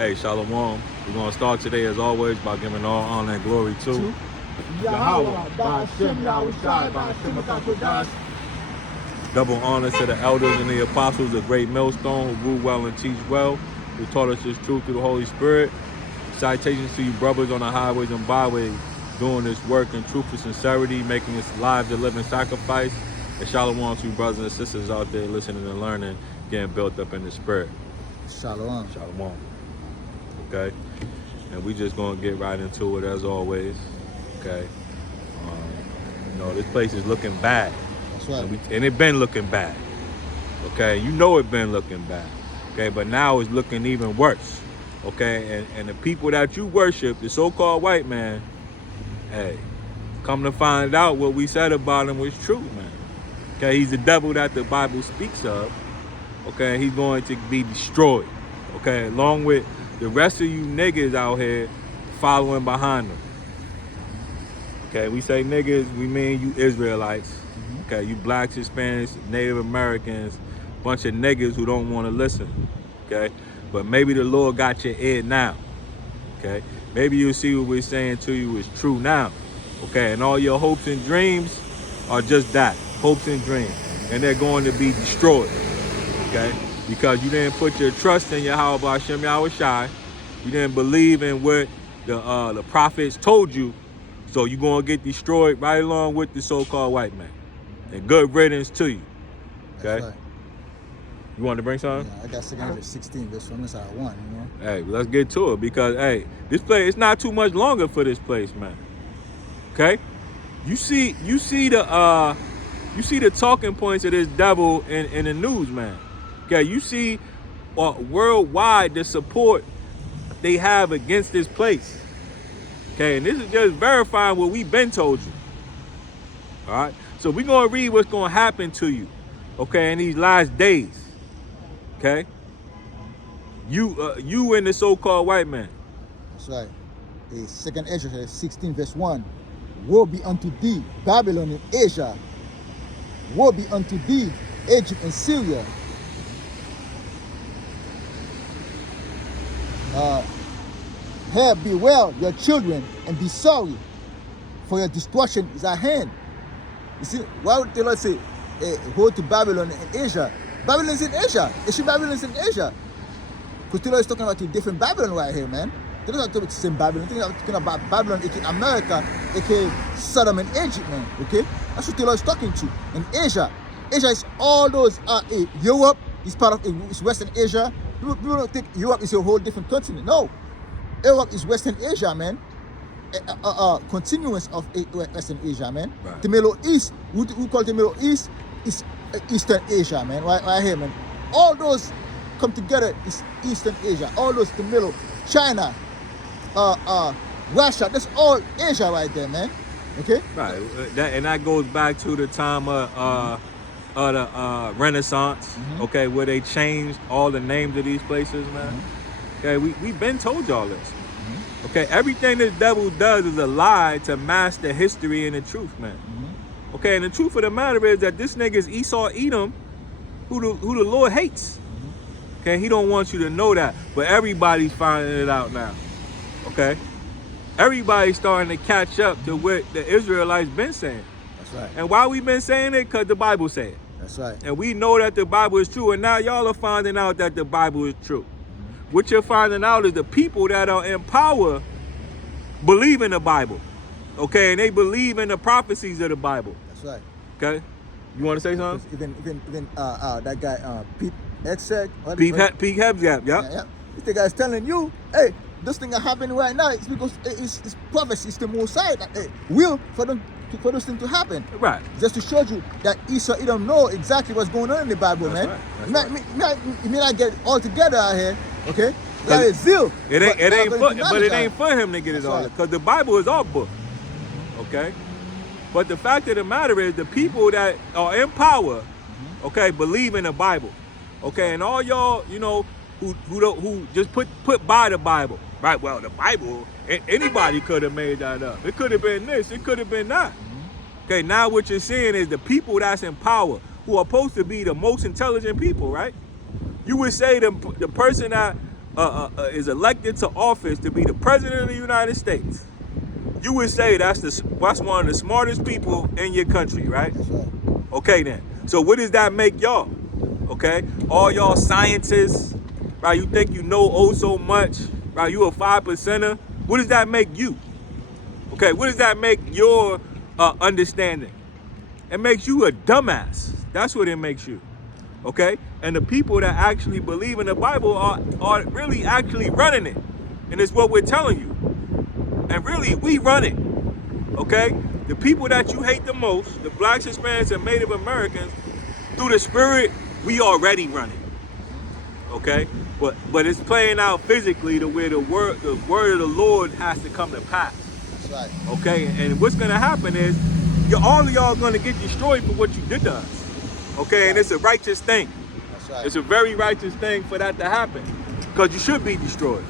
Hey, Shalom. We're going to start today, as always, by giving all honor and glory to Yahweh, Ba'ashem Yahushai, Ba'ashem HaKadosh. double honor to the elders and the apostles, the great millstone who rule well and teach well, who taught us this truth through the Holy Spirit. Citations to you brothers on the highways and byways doing this work in truth and sincerity, making this lives a living sacrifice. And Shalom to you brothers and sisters out there listening and learning, getting built up in the spirit. Shalom. Shalom. Okay, and we just gonna get right into it as always. Okay, this place is looking bad. That's right. And it been looking bad. Okay, you know it been looking bad. Okay, but now it's looking even worse. Okay, and the people that you worship, the so-called white man, hey, come to find out what we said about him was true, man. Okay, he's the devil that the Bible speaks of. Okay, he's going to be destroyed. Okay, along with the rest of you niggas out here following behind them. Okay, we say niggas, we mean you Israelites. Okay, you blacks, Hispanics, Native Americans, bunch of niggas who don't want to listen. Okay, but maybe the Lord got your ear now. Okay, maybe you'll see what we're saying to you is true now. Okay, and all your hopes and dreams are just that, hopes and dreams, and they're going to be destroyed. Okay, because you didn't put your trust in Yahweh Ba'ashem Yahushai. You didn't believe in what the prophets told you, so you're going to get destroyed right along with the so-called white man. And good riddance to you. Okay? Right. You want to bring something? Yeah, I got 2 16, verse 1 is I want, you know. Hey, let's get to it because, hey, this place, it's not too much longer for this place, man. Okay? You see the talking points of this devil in the news, man. Okay, you see worldwide the support they have against this place. Okay, and this is just verifying what we've been told you. All right, so we're gonna read what's gonna happen to you, okay, in these last days. Okay, you and the so-called white man. That's right. A second Ezra 16, verse 1. Woe be unto thee, Babylon and Asia. Woe be unto thee, Egypt and Syria. Here beware your children and be sorry, for your destruction is at hand. You see, why would the Lord say, go to Babylon and Asia? Babylon is in Asia. Babylon is in Asia. Because the Lord is talking about a different Babylon right here, man. They're not talking about the same Babylon. They're talking about Babylon, aka America, aka Sodom and Egypt, man. Okay? That's what the Lord is talking to. In Asia. Asia is all those, Europe is part of it's Western Asia. People don't think Europe is a whole different continent. No. Europe is Western Asia, man. Continuance of Western Asia, man. Right. The Middle East, we call the Middle East, is Eastern Asia, man. Right here, man. All those come together is Eastern Asia. All those, the middle, China, Russia, that's all Asia right there, man. Okay? Right, that goes back to the time of the Renaissance, okay, where they changed all the names of these places, man. Okay, we've been told y'all this. Okay, everything this devil does is a lie to mask the history and the truth, man. Okay, and the truth of the matter is that this nigga is Esau Edom, who the Lord hates. Okay, he don't want you to know that, but everybody's finding it out now. Okay, everybody's starting to catch up to what the Israelites been saying. That's right. And why we been saying it? Because the Bible said it. That's right. And we know that the Bible is true, and now y'all are finding out that the Bible is true. What you're finding out is the people that are in power believe in the Bible, okay, and they believe in the prophecies of the Bible. That's right. Okay, you want to say something? Even that guy Pete Hegseth. Pete Hegseth, yeah. This guy's telling you, hey, this thing that happening right now is because it's prophecy. It's the Most High that will for those things to happen. Right. Just to show you that Esau don't know exactly what's going on in the Bible, That's man. Right. You may not get it all together out here, okay? That is zeal. It ain't for him to get it all, right. because the Bible is our book. Okay. But the fact of the matter is, the people that are in power, okay, believe in the Bible. Okay, and all y'all, who just put by the Bible, right? Well, the Bible, anybody could have made that up. It could have been this, it could have been that. Okay, now what you're seeing is the people that's in power, who are supposed to be the most intelligent people, right? You would say the person that is elected to office to be the president of the United States, you would say that's one of the smartest people in your country, right? That's right. Okay then. So what does that make y'all? Okay? All y'all scientists, right? You think you know oh so much, right? You a 5%er. What does that make you? Okay, what does that make your understanding? It makes you a dumbass. That's what it makes you. Okay? And the people that actually believe in the Bible are really actually running it. And it's what we're telling you. And really, we run it. Okay? The people that you hate the most, the blacks, Hispanics, and Native Americans, through the spirit, we already run it. Okay? But it's playing out physically to where the word of the Lord has to come to pass. That's right. Okay? And what's gonna happen is all of y'all gonna get destroyed for what you did to us. Okay, and it's a righteous thing. That's right. It's a very righteous thing for that to happen. Because you should be destroyed.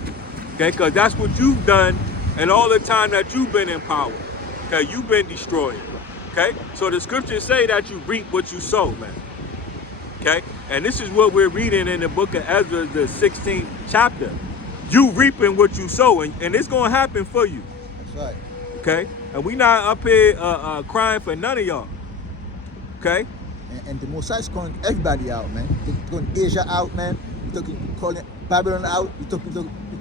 Okay, because that's what you've done and all the time that you've been in power. Okay, you've been destroyed. Okay? So the scriptures say that you reap what you sow, man. Okay? And this is what we're reading in the book of Ezra, the 16th chapter. You reaping what you sow, and it's gonna happen for you. That's right. Okay? And we not up here crying for none of y'all. Okay? And the Messiah is calling everybody out, man. He's calling Asia out, man. He's calling Babylon out. He's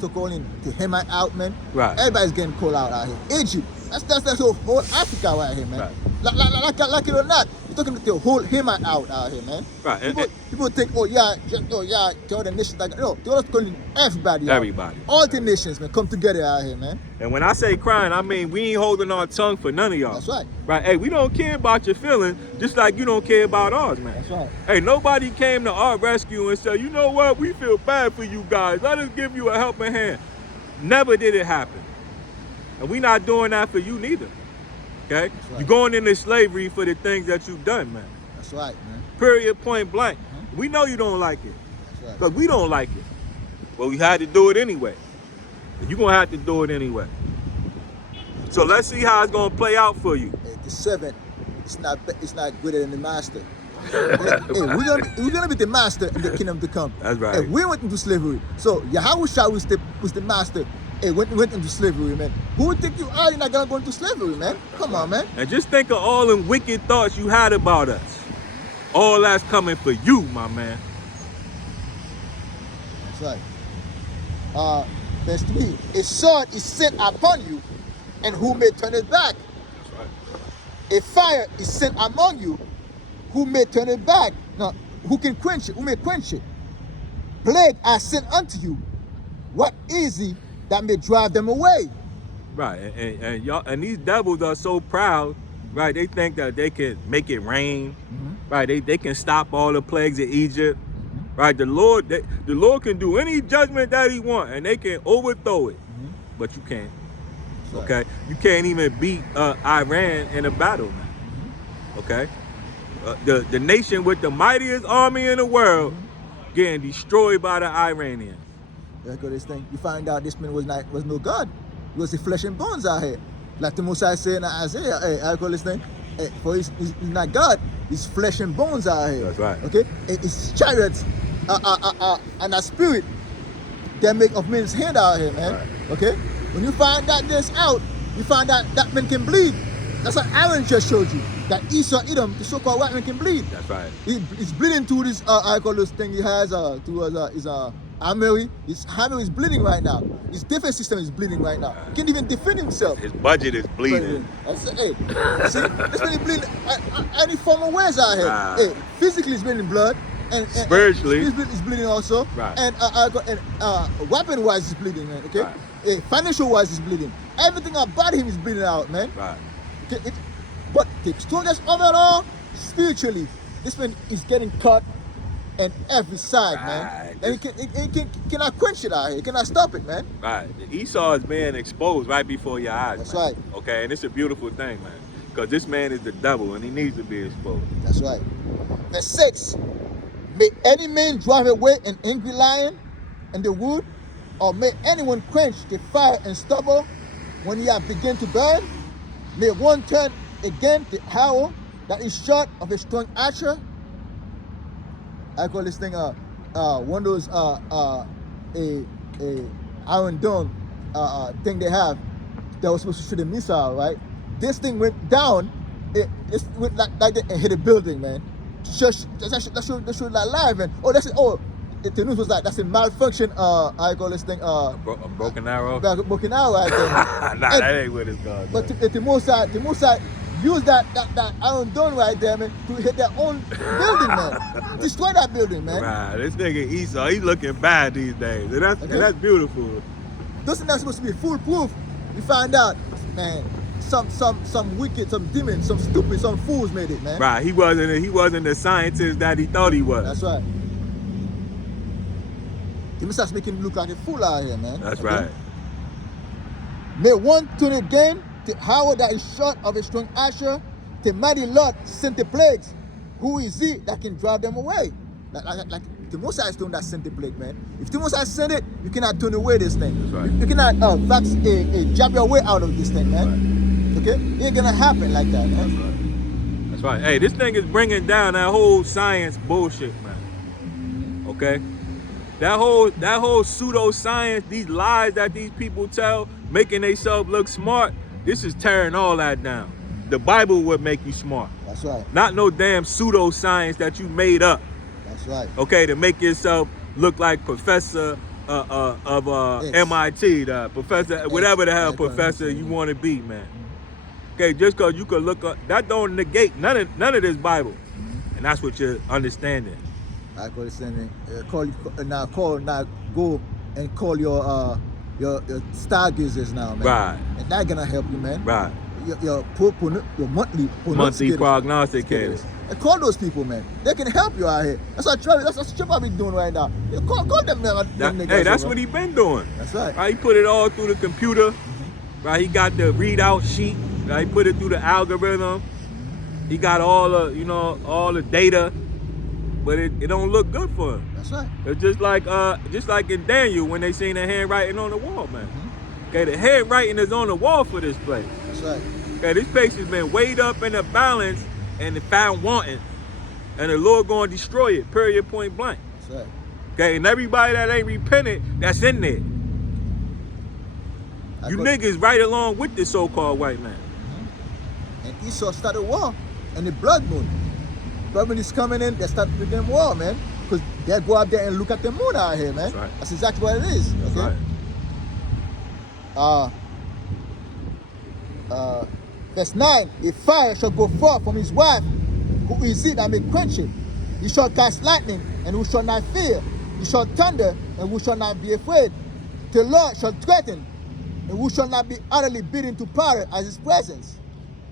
calling the Hemite out, man. Right. Everybody's getting called out here. Egypt. That's the whole Africa right here, man. Right. Like it or not, you're talking to the whole Hemite out here, man. Right. People think, the other nations like no, they're calling everybody out. Everybody. All the nations, man, come together out here, man. And when I say crying, I mean we ain't holding our tongue for none of y'all. That's right. Right? Hey, we don't care about your feelings, just like you don't care about ours, man. That's right. Hey, nobody came to our rescue and said, you know what, we feel bad for you guys. Let us give you a helping hand. Never did it happen. And we not doing that for you neither. Okay? Right. You're going into slavery for the things that you've done, man. That's right, man. Period, point blank. We know you don't like it. That's right. Because we don't like it. But we had to do it anyway. You're going to have to do it anyway. So let's see how it's going to play out for you. The servant, it's not greater than the master. We're gonna be the master in the kingdom to come. That's right. Hey, we went into slavery. So Yahushua was the master. Hey, went into slavery, man. Who would think you are? You're not gonna go into slavery, man. Come on, man. And just think of all them wicked thoughts you had about us. All that's coming for you, my man. That's right. Verse 3. A sword is sent upon you, and who may turn it back? That's right. A fire is sent among you, who may turn it back? Now, who can quench it? Who may quench it? Plague are sent unto you. What is it that may drive them away? Right, and y'all, and these devils are so proud, right? They think that they can make it rain, right? They can stop all the plagues of Egypt, right? The Lord can do any judgment that He wants, and they can overthrow it, but you can't. Right. Okay, you can't even beat Iran in a battle, man. Okay, the nation with the mightiest army in the world getting destroyed by the Iranians. Let's go this thing. You find out this man was no God. He was the flesh and bones out here. Like the Messiah said in Isaiah, hey, I call this thing. Hey, for he's not God, he's flesh and bones out here. That's right. Okay? It's chariots and a spirit that make of men's hand out here, man. Right. Okay? When you find that this out, you find out that man can bleed. That's what Aaron just showed you. That Esau, Edom, the so-called white man can bleed. That's right. He's bleeding to this, I call this thing he has, to his armory. His armory is bleeding right now. His defense system is bleeding right now. He can't even defend himself. His budget is bleeding. I say, hey, see, this man is bleeding any form of ways out here. Right. Hey, physically he's bleeding blood. And Spiritually. he's bleeding also. Right. And weapon-wise he's bleeding, man, okay? Right. Hey, financial-wise he's bleeding. Everything about him is bleeding out, man. Right. Okay, but the strongest of it all, spiritually, this man is getting cut on every side, man. And he cannot quench it out here. He cannot stop it, man. Right. Esau is being exposed right before your eyes. That's man. right. Okay, and it's a beautiful thing, man. Because this man is the devil and he needs to be exposed. That's right. Verse 6. May any man drive away an angry lion in the wood, or may anyone quench the fire and stubble when he have begun to burn? May one turn again the arrow that is shot of a strong archer. I call this thing one of those Iron Dome thing they have that was supposed to shoot a missile, right? This thing went down. It went like that and hit a building, man. That showed like live, and the news was like that's a malfunction. I call this thing A broken arrow. broken arrow right there. Nah, that ain't what it's called. But the Mossad used that Iron Dome right there, man, to hit their own building, man. Destroy that building, man. Right, this nigga Esau, he's looking bad these days, and that's beautiful. Those are not supposed to be foolproof. You find out, man. Some wicked, some demons, some stupid, some fools made it, man. Right, he wasn't the scientist that he thought he was. That's right. He must have making him look like a fool out here, man. That's right. May one turn again to Howard that is short of a strong Asher, the mighty Lord sent the plagues. Who is he that can drive them away? Like the Most High is the one that sent the plague, man. If the Most High sent it, you cannot turn away this thing. That's right. You cannot jab your way out of this thing, man. Right. Okay? It ain't gonna happen like that, man. That's right. Hey, this thing is bringing down that whole science bullshit, man. Okay? That whole pseudoscience, these lies that these people tell, making themselves look smart, this is tearing all that down. The Bible would make you smart. That's right. Not no damn pseudoscience that you made up. That's right. Okay, to make yourself look like professor of MIT, the professor, whatever the hell professor you want to be, man. Okay, just because you could look up, that don't negate none of this Bible, and that's what you're understanding. I call it sending. Go and call your stargazers now, man. Right. And that's gonna help you, man. Right. Your monthly prognosticators. And call those people, man. They can help you out here. That's what Trip I be doing right now. You call them, man. Hey, that's what he been doing. That's right. Right. He put it all through the computer. Right. He got the readout sheet. Right. He put it through the algorithm. He got all the data, but it don't look good for him. That's right. It's just like in Daniel when they seen the handwriting on the wall, man. Okay, the handwriting is on the wall for this place. That's right. Okay, this place has been weighed up in the balance and found wanting, and the Lord gonna destroy it. Period. Point blank. That's right. Okay, and everybody that ain't repented, that's in there. You niggas right along with this so-called white man. And Esau started war, and the blood moon. Blood moon is coming in. They start with them war, man, because they go out there and look at the moon out here, man. That's right. That's exactly what it is. That's okay? right. Verse 9, a fire shall go forth from his wife, who is it that may quench it? He shall cast lightning, and who shall not fear? He shall thunder, and who shall not be afraid? The Lord shall threaten, and who shall not be utterly beaten to powder as his presence?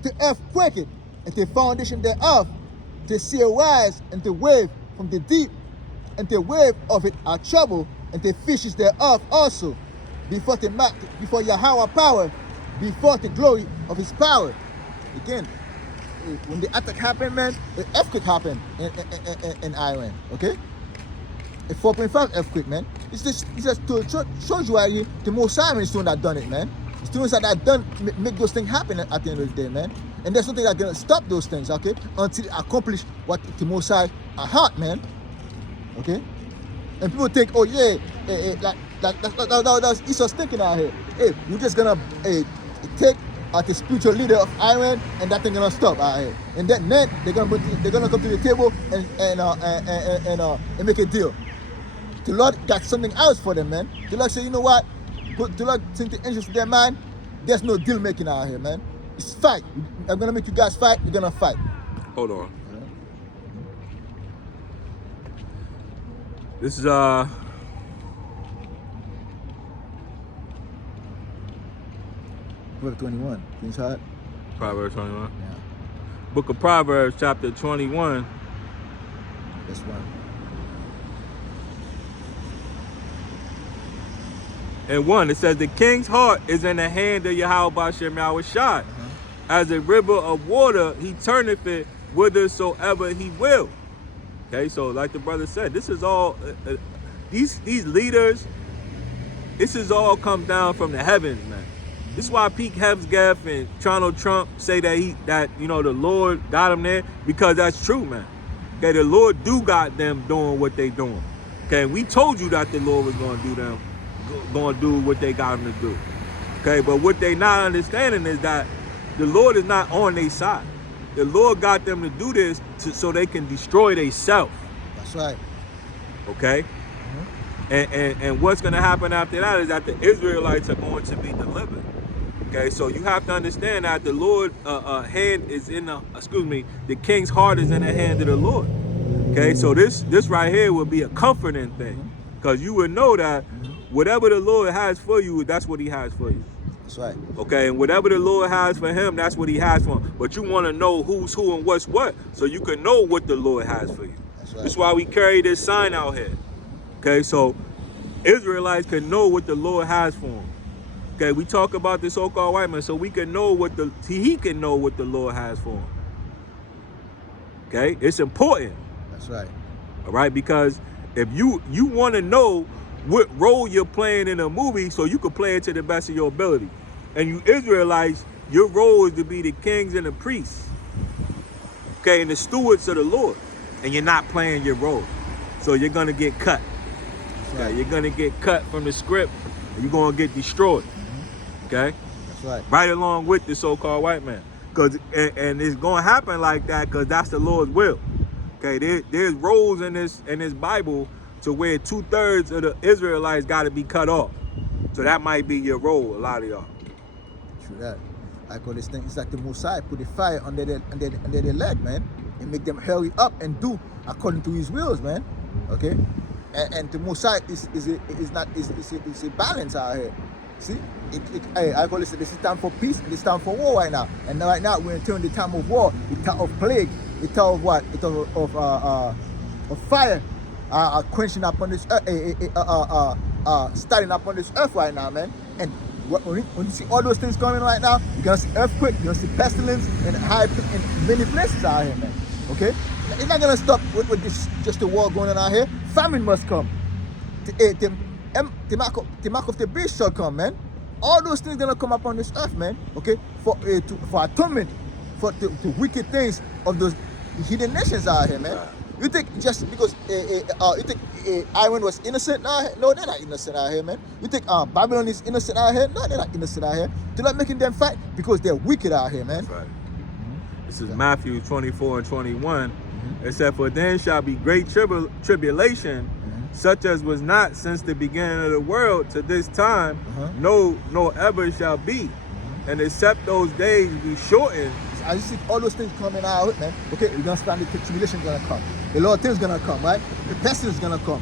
The earth quaketh, and the foundation thereof, the sea arise, and the wave from the deep, and the wave of it are troubled, and the fishes thereof also, before Yahweh power, before the glory of his power. Again, when the attack happened, man, the earthquake happened in Iran, okay? A 4.5 earthquake, man. It's just shows you right here, the Most High is the one that done it, man. It's the ones that done make those things happen at the end of the day, man. And there's nothing that's gonna stop those things, okay? Until they accomplish what the Most High at heart, man. Okay? And people think, oh yeah, that's Esau's thinking out here. Hey, we're just gonna take the spiritual leader of Iran, and that thing gonna stop out here. And then they're gonna come to the table and make a deal. The Lord got something else for them, man. The Lord said, you know what? The Lord sent the angels to their mind. There's no deal making out here, man. It's fight. I'm gonna make you guys fight. You're gonna fight. Hold on. This is Proverbs 21. Can you try it? Proverbs 21. Yeah. Book of Proverbs, chapter 21. That's one. And 1, it says, the king's heart is in the hand of Yahweh B'Shem Yahushai. As a river of water, he turneth it whithersoever he will. Okay, so like the brother said, this is all, these leaders, this is all come down from the heavens, man. This is why Pete Hegseth and Donald Trump say that the Lord got them there, because that's true, man. Okay, the Lord do got them doing what they doing. Okay, we told you that the Lord was going to do them going to do what they got them to do. Okay, but what they not understanding is that the Lord is not on their side. The Lord got them to do this so they can destroy themselves. That's right. Okay? And what's going to happen after that is that the Israelites are going to be delivered. Okay, so you have to understand that the Lord hand is in the king's heart is in the hand of the Lord. Okay, so this right here will be a comforting thing, because you would know that whatever the Lord has for you, that's what he has for you. That's right. Okay, and whatever the Lord has for him, that's what he has for him. But you want to know who's who and what's what, so you can know what the Lord has for you. That's right. That's why we carry this sign out here. Okay, so Israelites can know what the Lord has for them. Okay, we talk about the so-called white man, so we can know he can know what the Lord has for him. Okay, it's important. That's right. All right, because if you want to know what role you're playing in a movie, so you can play it to the best of your ability. And you Israelites, your role is to be the kings and the priests. Okay, and the stewards of the Lord. And you're not playing your role. So you're gonna get cut. That's right. Okay, you're gonna get cut from the script, and you're gonna get destroyed. Okay? That's right. Right along with the so-called white man. And it's gonna happen like that because that's the Lord's will. Okay, there's roles in this Bible to where 2/3 of the Israelites got to be cut off. So that might be your role, a lot of y'all. True that. I call this thing, it's like the Messiah put the fire under their leg, man, and make them hurry up and do according to his wills, man. Okay, and the Messiah is a balance out here. See, I call this is time for peace and it's time for war right now. And right now we're entering the time of war, the time of plague, the time of what? The time of fire, quenching up on this starting up on this earth right now, man. And when you see all those things coming right now, you're gonna see earthquake, you're gonna see pestilence in many places out here, man. Okay, it's not gonna stop with this just the war going on out here. Famine must come. The mark of the beast shall come, man. All those things gonna come up on this earth, man. Okay, for atonement for the wicked things of those hidden nations out here, man. You think just because you think Iran was innocent? No, they're not innocent out here, man. You think Babylon is innocent out here? No, they're not innocent out here. They're not making them fight because they're wicked out here, man. That's right. This is Matthew 24 and 21. It said, "For then shall be great tribulation, such as was not since the beginning of the world to this time, no ever shall be. And except those days be shortened." As you see all those things coming out, man. Okay, we're gonna start the tribulation gonna come. A lot of things gonna come, right? The pestilence is gonna come.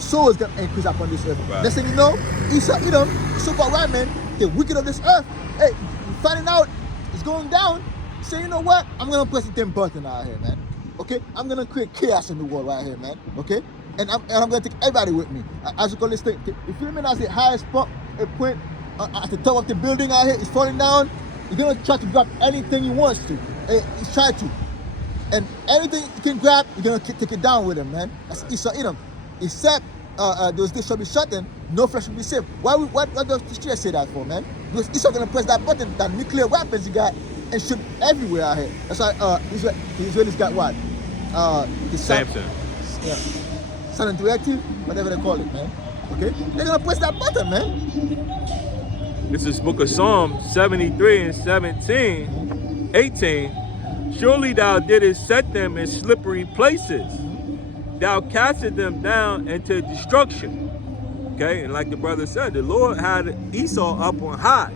Soul is gonna increase upon this earth. Right. Next thing you know, Esau, Edom, so-called right man, the wicked of this earth. Hey, finding out it's going down. Say, you know what? I'm gonna press the damn button out here, man. Okay, I'm gonna create chaos in the world right here, man. Okay, and I'm gonna take everybody with me. As you call this thing, the Philippines has the highest point at the top of the building out here. It's falling down. He's gonna try to grab anything he wants to. He's trying to. And anything he can grab, you're gonna take it down with him, man. That's Esau Edom. Except those days shall be shortened, no flesh will be saved. What does the scripture say that for, man? Because Esau gonna press that button, that nuclear weapons he got, and shoot everywhere out here. That's why the Israelis got what? The Samson. Yeah. Silent reactive, whatever they call it, man. Okay? They're gonna press that button, man. This is Book of Psalms 73 and 17, 18. "Surely thou didst set them in slippery places. Thou castest them down into destruction." Okay, and like the brother said, the Lord had Esau up on high.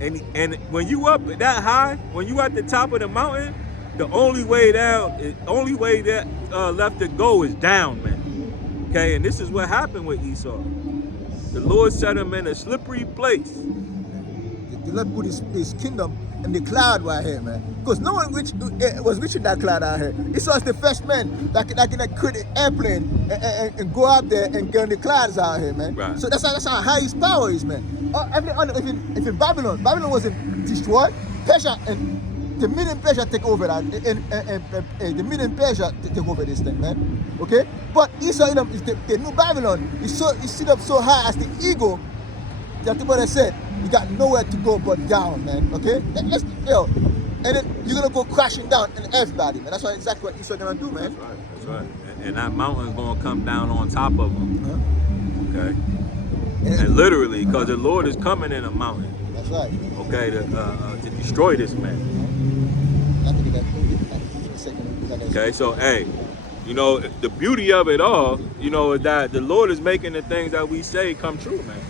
And when you up that high, when you at the top of the mountain, the only way that left to go is down, man. Okay, and this is what happened with Esau. The Lord set him in a slippery place. The Lord put his kingdom in the cloud right here, man. Because no one was reaching that cloud out here. Esau is the first man that can create an airplane and go out there and get on the clouds out here, man. Right. So that's how high his power is, man. If in Babylon wasn't destroyed, Persia and the Median Persia take over that, and the Median Persia take over this thing, man. Okay, but Esau is the new Babylon. He's sit up so high as the eagle that the brother said, you got nowhere to go but down, man. Okay, and then you're gonna go crashing down and everybody, man. That's exactly what Esau gonna do, man. That's right. And that mountain's gonna come down on top of them. Okay. And literally, because the Lord is coming in a mountain, That's right. okay, to destroy this man. I think that second. Okay, so hey, you know, the beauty of it all, you know, is that the Lord is making the things that we say come true, man.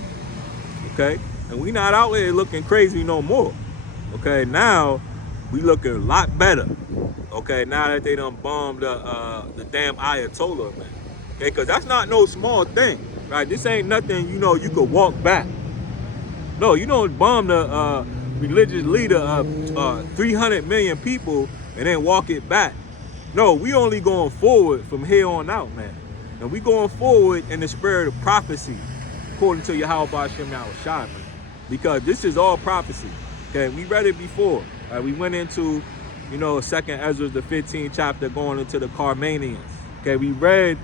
Okay, and we not out here looking crazy no more. Okay, now we looking a lot better. Okay, now that they done bombed the damn Ayatollah, man. Okay, because that's not no small thing, right? This ain't nothing, you know, you could walk back. No, you don't bomb the religious leader of 300 million people and then walk it back. No, we only going forward from here on out, man. And we going forward in the spirit of prophecy, according to Yahweh Shem Yahushua, man. Because this is all prophecy. Okay, we read it before. We went into, you know, 2nd Ezra, the 15th chapter, going into the Carmanians. Okay, we read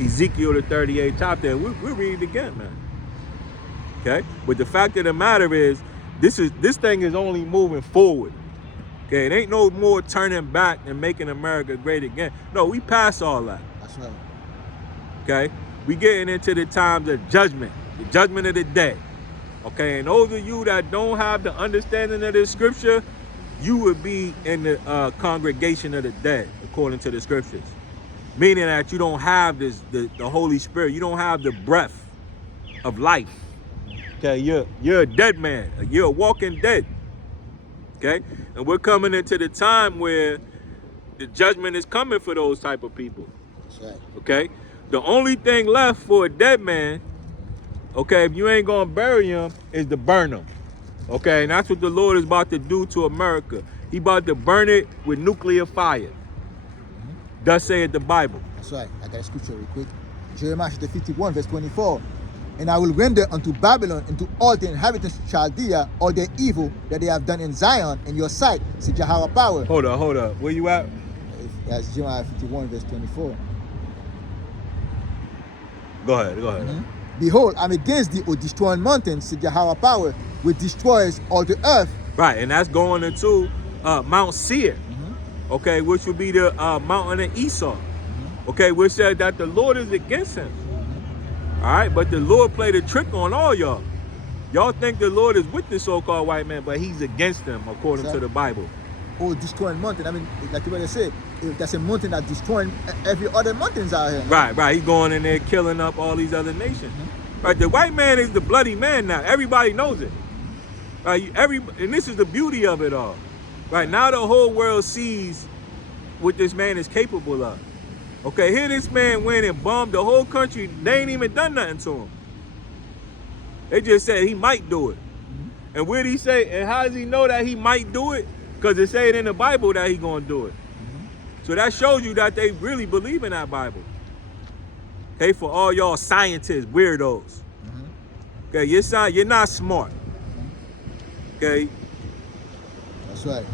Ezekiel, the 38th chapter, and we'll read it again, man. Okay, but the fact of the matter is, this thing is only moving forward. Okay, it ain't no more turning back and making America great again. No, we passed all that. That's right. Okay, we getting into the times of judgment, the judgment of the day. Okay, and those of you that don't have the understanding of this scripture, you would be in the congregation of the dead, according to the scriptures. Meaning that you don't have the Holy Spirit, you don't have the breath of life. Okay, you're a dead man, you're a walking dead. Okay, and we're coming into the time where the judgment is coming for those type of people. That's right. Okay, the only thing left for a dead man, okay, if you ain't gonna bury him, is to burn him. Okay, and that's what the Lord is about to do to America. He about to burn it with nuclear fire. Thus saith the Bible. That's right. I got a scripture real quick. Jeremiah chapter 51, verse 24. And I will render unto Babylon and to all the inhabitants of Chaldea all their evil that they have done in Zion in your sight, said Jehovah power. Hold up. Where you at? That's Jeremiah 51, verse 24. Go ahead. Behold, I'm against thee, O destroying mountains, said Jehovah power, which destroys all the earth. Right, and that's going into Mount Seir. Okay, which would be the mountain of Esau. Okay, which said that the Lord is against him. All right, but the Lord played a trick on all y'all. Y'all think the Lord is with the so-called white man, but he's against them, according to the Bible. Oh, destroying mountain. I mean, like the way they say, that's a mountain that's destroying every other mountains out here. Right. He's going in there killing up all these other nations. Right, the white man is the bloody man now. Everybody knows it. Right, and this is the beauty of it all. Right, now the whole world sees what this man is capable of. Okay, here this man went and bombed the whole country. They ain't even done nothing to him. They just said he might do it. And where did he say, and how does he know that he might do it? Because it say it in the Bible that he gonna do it. So that shows you that they really believe in that Bible. Okay, for all y'all scientists, weirdos. Okay, you're not smart. Okay. That's right.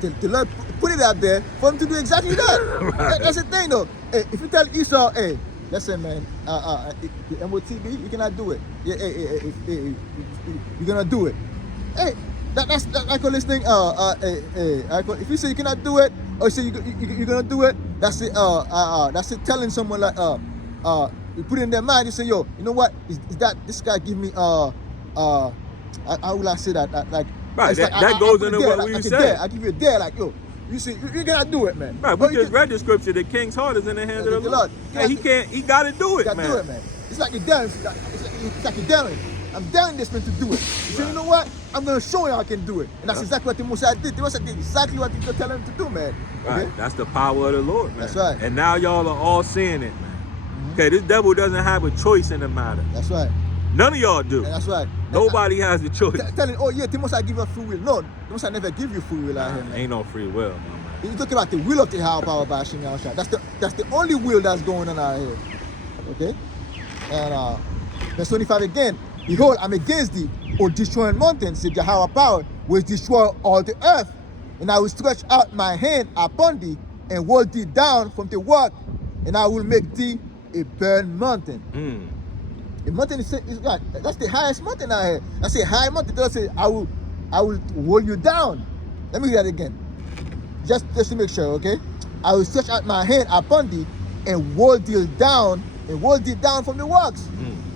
The Lord put it out there for him to do exactly that. Right. That's the thing, though. Hey, if you tell Esau, hey, listen, man, the MOTB, you cannot do it. You're gonna do it. Hey, that's I call this thing. If you say you cannot do it, or you say you're gonna do it, that's it. That's it. Telling someone like you put it in their mind. You say, yo, you know what? Is that this guy give me how will I say that? Like. Right, that goes into what we said. I give you a dare, like, yo, you see, you gotta do it, man. Right, we just read the scripture, the king's heart is in the hands of the Lord. Hey, he gotta do it, man. Do it, man. It's like you're daring, it's like you're daring. I'm daring this man to do it. So you know what? I'm gonna show you I can do it. And that's exactly what the Mosiah did. The Mosiah did exactly what you're telling him to do, man. Right, okay? That's the power of the Lord, man. That's right. And now y'all are all seeing it, man. Okay, this devil doesn't have a choice in the matter. That's right. None of y'all do. And that's right. Nobody has the choice. Telling, oh yeah, the Mosiah give you free will. No, the Mosiah never give you free will out here, man. Ain't no free will, man. You're talking about the will of the higher power by Hashem Yahushua. That's the only will that's going on out here. Okay? And verse 25 again. Behold, I'm against thee, O destroying mountains, said Jehovah power, which destroy all the earth. And I will stretch out my hand upon thee, and hold thee down from the work, and I will make thee a burned mountain. The mountain is God. That's the highest mountain out here. That's a high mountain. It does say, I will hold you down. Let me read that again. Just to make sure, okay? I will stretch out my hand upon thee and hold thee down from the works.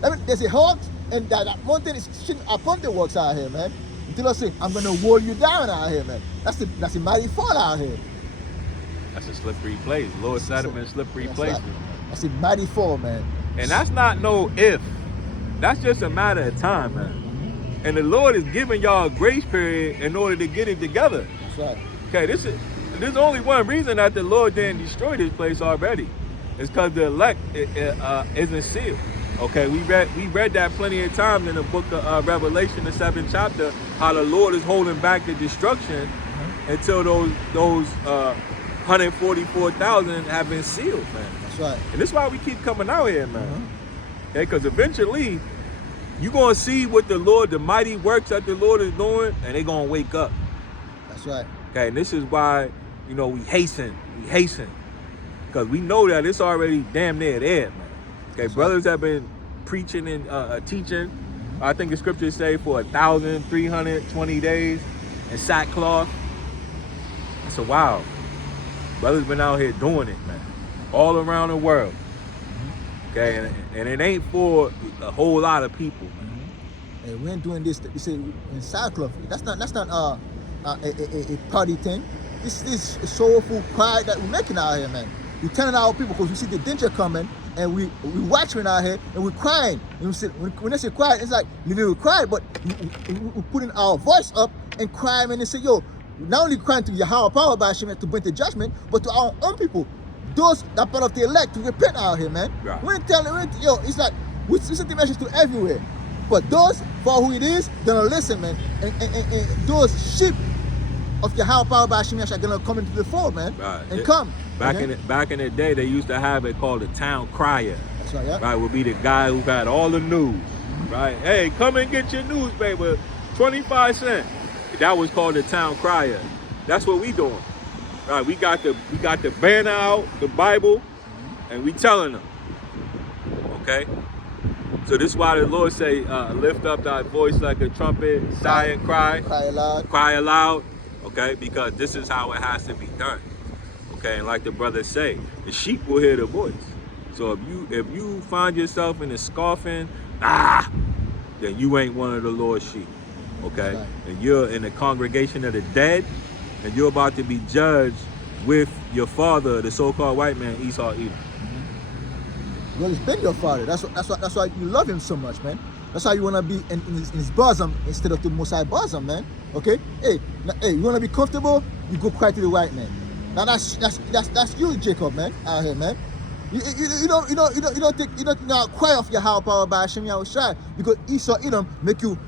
I mean, there's a halt, and that mountain is sitting upon the works out here, man. Until I say, I'm gonna wall you down out here, man. That's a mighty fall out here. That's a slippery place. Lord set him in slippery places. Right. That's a mighty fall, man. And that's not no if. That's just a matter of time, man. And the Lord is giving y'all a grace period in order to get it together. That's right. Okay, there's only one reason that the Lord didn't destroy this place already. It's because the elect isn't sealed. Okay, we read that plenty of times in the book of Revelation, the 7th chapter, how the Lord is holding back the destruction until those 144,000 have been sealed, man. That's right. And this is why we keep coming out here, man. Okay, because eventually you're gonna see what the mighty works that the Lord is doing, and they're gonna wake up. That's right. Okay, and this is why, we hasten, because we know that it's already damn near there, man. Okay, That's brothers have been preaching and teaching. I think the scriptures say for 1,320 days in sackcloth. That's a wow. Brothers been out here doing it, man, all around the world. Okay, and it ain't for a whole lot of people, man. And we ain't doing this. You say in sackcloth. That's not a party thing. This is a soulful pride that we're making out here, man. We're telling our people because we see the danger coming, and we watching out here, and we're crying. And we say, when I say crying, it's like we didn't cry, but we're putting our voice up and crying, and they say, yo, not only crying to Yahweh power by Hashem to bring the judgment, but to our own people, those that part of the elect, to repent out here, man. Right. We ain't telling, it's like we send the message to everywhere, but those for who it is, gonna listen, man, and those sheep of Yahweh power by Hashem are gonna come into the fold, man, Right. and come. Back in the day, they used to have it called the town crier. That's right, yeah. Right, would be the guy who got all the news. Right, hey, come and get your newspaper, 25 cents. That was called the town crier. That's what we doing. Right, we got the banner out, the Bible, and we telling them. Okay, so this is why the Lord say, lift up thy voice like a trumpet, sigh and cry. Cry aloud. Okay, because this is how it has to be done. Okay, and like the brothers say, the sheep will hear the voice. So if you find yourself in the scoffing, then you ain't one of the Lord's sheep. Okay, right. And you're in the congregation of the dead, and you're about to be judged with your father, the so-called white man, Esau Edom. Well, it's been your father. That's why you love him so much, man. That's why you wanna be in his bosom instead of the Most High bosom, man. Okay? Hey, you wanna be comfortable? You go cry to the white man. Now that's you, Jacob, man, out here, man. You don't cry off your Yahweh power by Hashem Yahushua because Esau Edom make you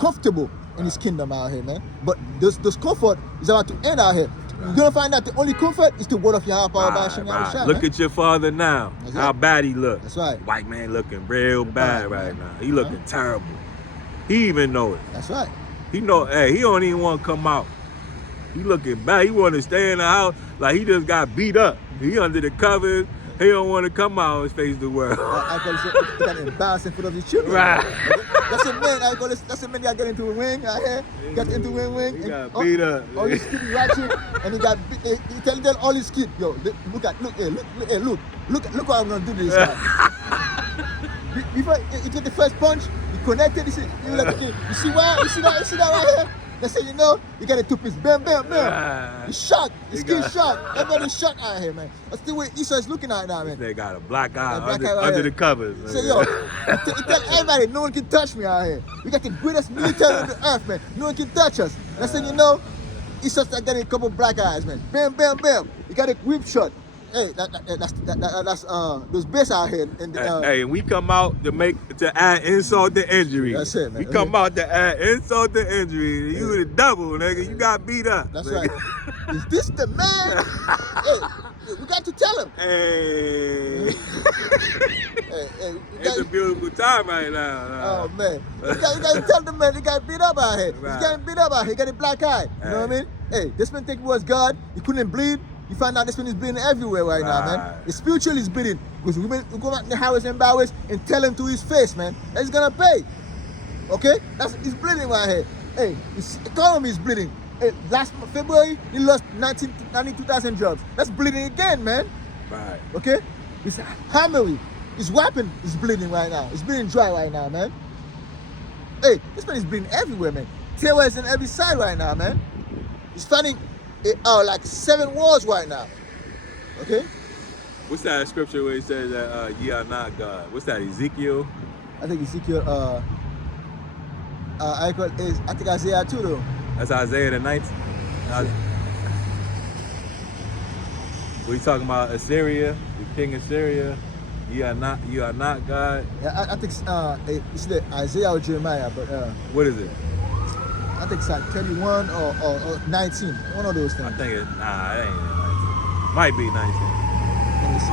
comfortable in his kingdom out here, man. But this comfort is about to end out here. You're gonna find out the only comfort is the word of Yahweh power by Hashem Yahushua. Look at your father now. That's how right. bad he look. That's right. White man looking real bad right now. He looking terrible. He even know it. That's right. He know. Hey, he don't even want to come out. He looking bad. He want to stay in the house like he just got beat up. He under the covers. He don't want to come out and face the world. I call it he got embarrassed in front of his children. Right. That's a man. I call it. That's a man that got into a ring out here. Got into a ring. He and got beat up. All his kid ratchet, and he got. He tell all his kid, yo, look, look what I'm gonna do to this guy. Before he get the first punch, he connected. He said, you like, okay, you see that right here? That's how you know you got a two-piece. Bam, bam, bam. He's shocked. His skin shocked. Everybody's shocked out here, man. That's the way Esau is looking at it now, man. They got a black eye right under here. the covers. Say, yo, you tell everybody, no one can touch me out here. We got the greatest military on the earth, man. No one can touch us. That's how you know Esau's got a couple black eyes, man. Bam, bam, bam. You got a whip shot. Hey, that's those base out here. And hey, we come out to add insult to injury. That's it, man. We come out to add insult to injury. You the double, nigga. You got beat up. That's nigga. right. Is this the man? Hey, we got to tell him. Hey. Hey, It's a beautiful time right now. Oh man, you got to tell the man he got beat up out here. Right. He's getting beat up out here. He got a black eye. You know what I mean? Hey, this man think he was God. He couldn't bleed. You find out this man is bleeding everywhere right now, man. The spiritual is bleeding because we go back in the highways and byways and tell him to his face, man, that he's gonna pay. Okay, he's bleeding right here. Hey, his economy is bleeding. Hey, last February he lost 92,000 jobs. That's bleeding again, man. Right. Okay, it's hammery. His weapon is bleeding right now. It's bleeding dry right now, man. Hey, this man is bleeding everywhere, man. Terrorists on every side right now, man. He's fighting like 7 wars right now. Okay? What's that scripture where it says that ye are not God? What's that, Ezekiel? I think Ezekiel, I think Isaiah too, though. That's Isaiah the 19th. We talking about Assyria, the king of Syria. You are not God. Yeah, I think it's the Isaiah or Jeremiah, but What is it? I think it's like 31 or 19. One of those things. I think it ain't 19. Might be 19. Let me see.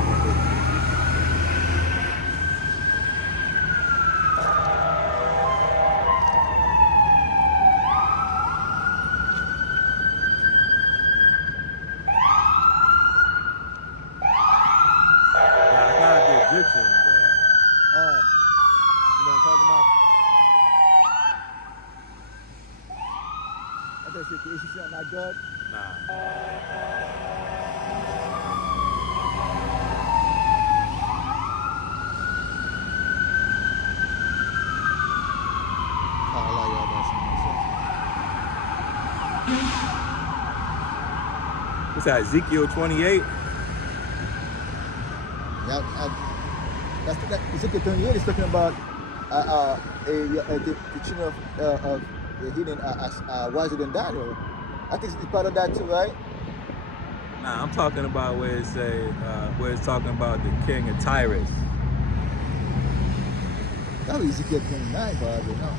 Nah, it's not the Egyptians. You know what I'm talking about? I think it's the Egyptian, not God. Nah. I like y'all about some What's that, Ezekiel 28? That's Ezekiel 28 is talking about the children of the hidden wiser than Daniel. I think it's part of that too, right? Nah, I'm talking about where it say where it's talking about the king of Tyrus. That was Ezekiel 29, but I don't know.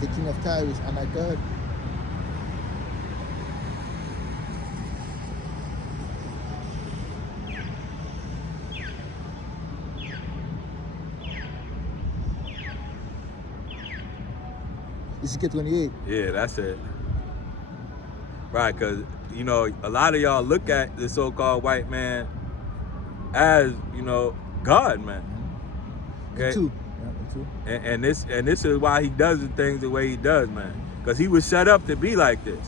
The king of Tyrus, and my God. Ezekiel 28. Yeah, that's it. Right, because, you know, a lot of y'all look at the so-called white man as, you know, God, man. Me too. Yeah, me too. And this is why he does the things the way he does, man. Because he was set up to be like this.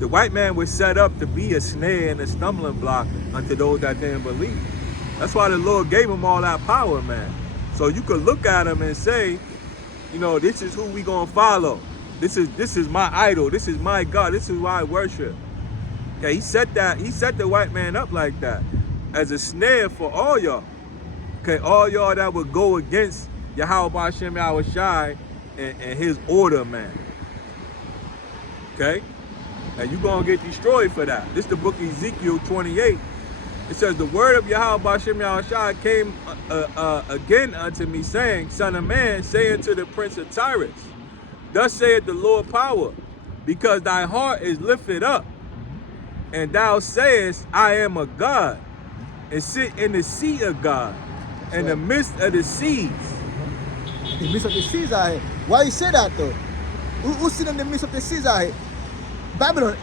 The white man was set up to be a snare and a stumbling block unto those that didn't believe. That's why the Lord gave him all that power, man. So you could look at him and say, you know, this is who we gonna follow. This is my idol. This is my God. This is why I worship. Okay, he set the white man up like that as a snare for all y'all. Okay, all y'all that would go against Yahweh Hashem Yahushai and his order, man. Okay, and you gonna get destroyed for that. This is the book of Ezekiel 28. It says, the word of Yahweh Hashem Yahushai came again unto me, saying, Son of man, say unto the prince of Tyrus, thus saith the Lord power, because thy heart is lifted up, and thou sayest, I am a God, and sit in the seat of God, in the midst of the seas. In the midst of the seas out here. Why you say that though? Who sit in the midst of the seas out here? Babylon,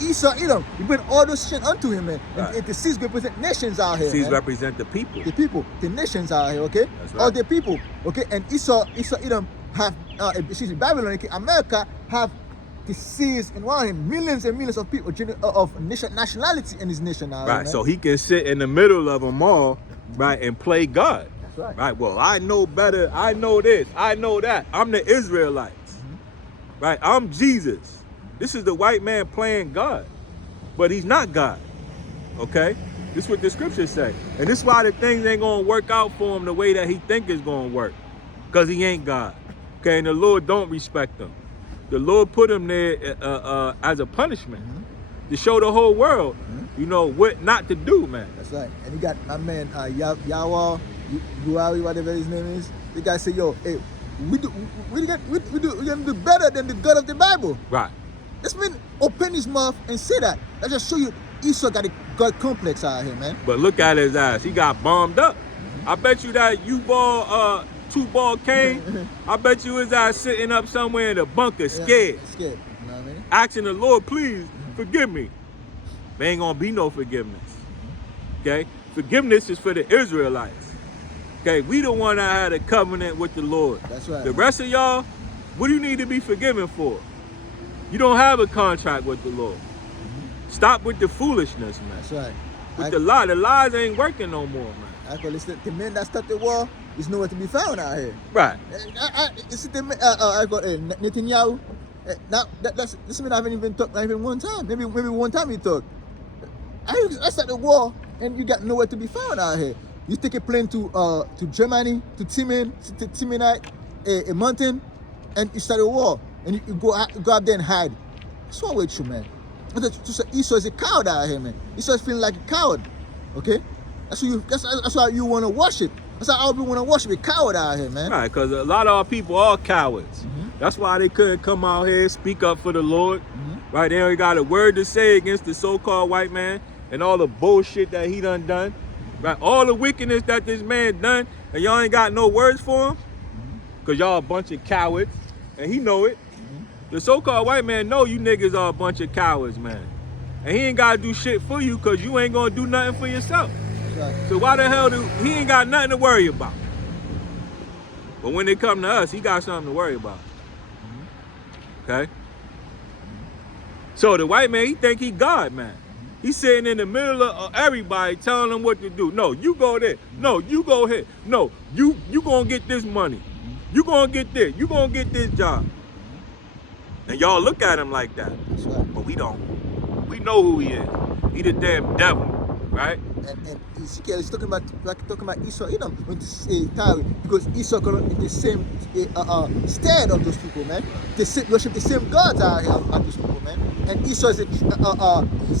Esau, Edom, you bring all those shit unto him, man. Right. And the seas represent nations out here. Seas man. represent the people. The people, the nations out here, okay? That's right. All the people, okay? And Esau, Edom have, Babylon, okay? America have the seas and around him, millions and millions of people, of nationality in his nation out here, Right, man. so he can sit in the middle of them all, right, and play God. That's right. Right, well, I know better, I know this, I know that. I'm the Israelites, right? I'm Jesus. This is the white man playing God, but he's not God, okay? This is what the scriptures say. And this is why the things ain't gonna work out for him the way that he think it's gonna work, because he ain't God, okay? And the Lord don't respect him. The Lord put him there as a punishment to show the whole world, you know, what not to do, man. That's right. And you got my man, Yahweh, Buhari, whatever his name is. The guy say, yo, hey, we're gonna do better than the God of the Bible. Right. This man open his mouth and say that. That just show you Esau got a God complex out here, man. But look at his ass. He got bombed up. I bet you that U-ball, two-ball came. I bet you his ass sitting up somewhere in a bunker, scared. Yeah, scared. You know what I mean? Asking the Lord, please forgive me. There ain't gonna be no forgiveness. Okay? Forgiveness is for the Israelites. Okay, we the one that had a covenant with the Lord. That's right. The rest of y'all, what do you need to be forgiven for? You don't have a contract with the Lord. Stop with the foolishness, man. That's right. With the lie. The lies ain't working no more, man. The men that started the war is nowhere to be found out here. Right. You see the Netanyahu. This man haven't even talked not even one time. Maybe one time he talked. I started the war and you got nowhere to be found out here. You take a plane to Germany, to Timonite, a mountain, and you start a war. And you go up there and hide. What's wrong with you, man? Esau is a coward out here, man. Esau is feeling like a coward. Okay? That's why you want to worship. That's how all people want to worship a coward out here, man. Right, because a lot of our people are cowards. That's why they couldn't come out here, speak up for the Lord. Right? They only got a word to say against the so-called white man and all the bullshit that he done. Right? All the wickedness that this man done, and y'all ain't got no words for him. Because y'all a bunch of cowards. And he know it. The so-called white man know you niggas are a bunch of cowards, man. And he ain't got to do shit for you because you ain't going to do nothing for yourself. Right. So why the hell he ain't got nothing to worry about. But when they come to us, he got something to worry about. Okay? So the white man, he think he God, man. He's sitting in the middle of everybody telling them what to do. No, you go there. No, you go here. No, you gonna get this money. You gonna get this. You gonna get this job. And y'all look at him like that. That's right. But we don't. We know who he is. He the damn devil, right? And Ezekiel is talking about Esau Edom when Tyre, because Esau in the same stead of those people, man. They worship the same gods out here at those people, man. And Esau is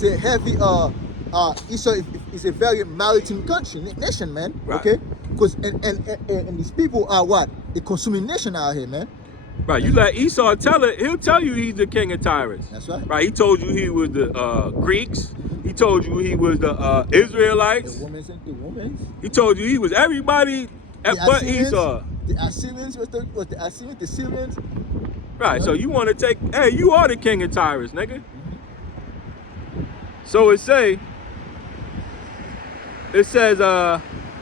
a heavy Esau is a very maritime country nation, man. Right. Okay, because and these people are what, a consuming nation out here, man. Right, you let Esau tell it, he'll tell you he's the king of Tyrus. That's right. Right, he told you he was the Greeks. He told you he was the Israelites. The women's. He told you he was everybody but Esau. The Assyrians was the Assyrians, the Syrians. Right, so you want to take, hey, you are the king of Tyrus, nigga. So it says,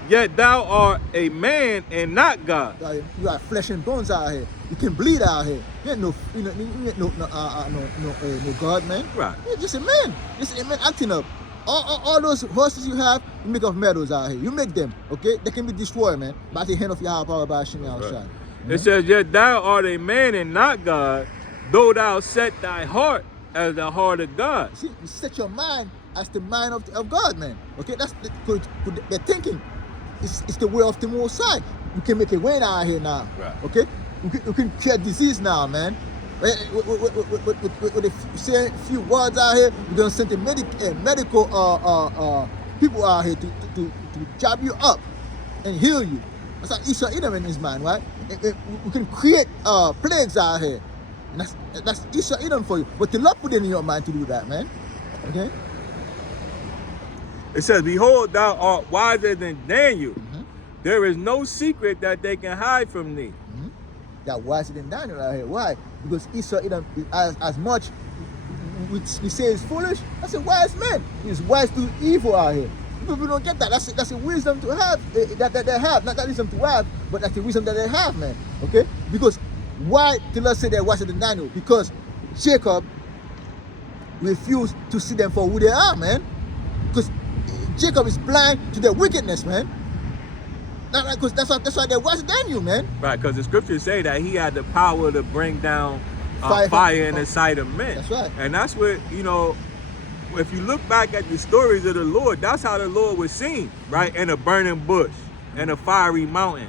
yet thou art a man and not God. You are flesh and bones out here. You can bleed out here. You ain't no God, man. Right. You're just a man. Just a man acting up. All those horses you have, you make of metals out here. You make them, okay? They can be destroyed, man, by the hand of your higher power by Hashem outside. It says, yet thou art a man and not God, though thou set thy heart as the heart of God. See, you set your mind as the mind of God, man. Okay, that's the thinking. It's the way of the Most High. You can make it rain out here now. Right. Okay, you can cure disease now, man. With a few words out here, we're gonna send the medical people out here to jab you up and heal you. That's how Esau Edom in his mind, right? We can create plagues out here. And that's Esau Edom for you. But the Lord put it in your mind to do that, man. Okay? It says, behold, thou art wiser than Daniel. There is no secret that they can hide from thee. They're wiser than Daniel out here. Why? Because Esau Edom is as much we say is foolish. That's a wise man. He's wise to evil out here. People don't get that. That's a wisdom to have that they have. Not that wisdom to have, but that's the wisdom that they have, man. Okay? Because why the Lord say they're wiser than Daniel? Because Jacob refused to see them for who they are, man. Because Jacob is blind to their wickedness, man. Because that's why they're wiser than you, man. Right, because the scriptures say that he had the power to bring down fire in the sight of men. That's right. And that's what, if you look back at the stories of the Lord, that's how the Lord was seen, right? In a burning bush and a fiery mountain.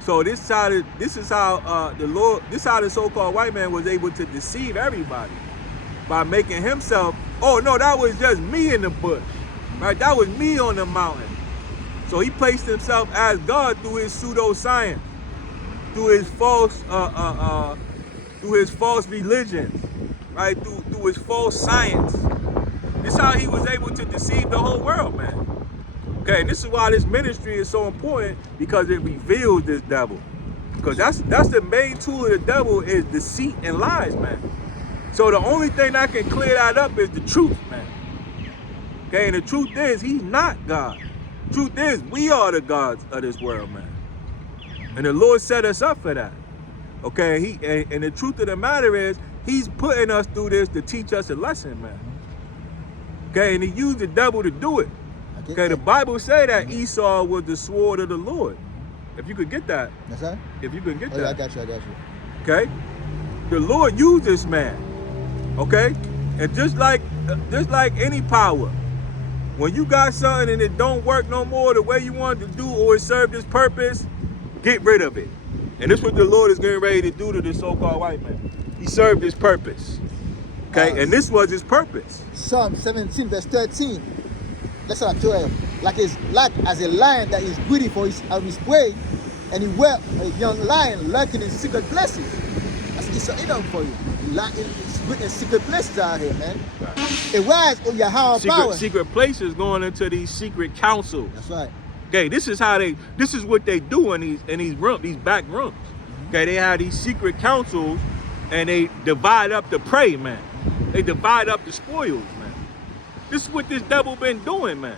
So this is how the so-called white man was able to deceive everybody by making himself, oh no, that was just me in the bush, right? That was me on the mountain. So he placed himself as God through his pseudoscience, through his false religions, right? Through his false science. This is how he was able to deceive the whole world, man. Okay, and this is why this ministry is so important, because it reveals this devil. Because that's the main tool of the devil, is deceit and lies, man. So the only thing that can clear that up is the truth, man. Okay, and the truth is, he's not God. Truth is, we are the gods of this world, man. And the Lord set us up for that. Okay, and the truth of the matter is, he's putting us through this to teach us a lesson, man. Okay, and he used the devil to do it. Okay, the Bible say that Esau was the sword of the Lord. If you could get that. That's right. If you could get Oh, that. yeah, I got you. I got you. Okay? The Lord used this man. Okay? And just like any power, when you got something and it don't work no more the way you want it to do, or it served its purpose, get rid of it. And this is what the Lord is getting ready to do to this so-called white man. He served his purpose. Okay? And this was his purpose. Psalm 17 verse 13. That's what I told him. Like as a lion that is greedy for his prey, and he wear a young lion lurking in secret places. That's Esau Edom for you. In secret places out here, man. Right. A wise or Yahweh power. Secret places going into these secret councils. That's right. Okay, this is what they do in these rooms, these back rooms. Okay, they have these secret councils and they divide up the prey, man. They divide up the spoils, man. This is what this devil been doing, man.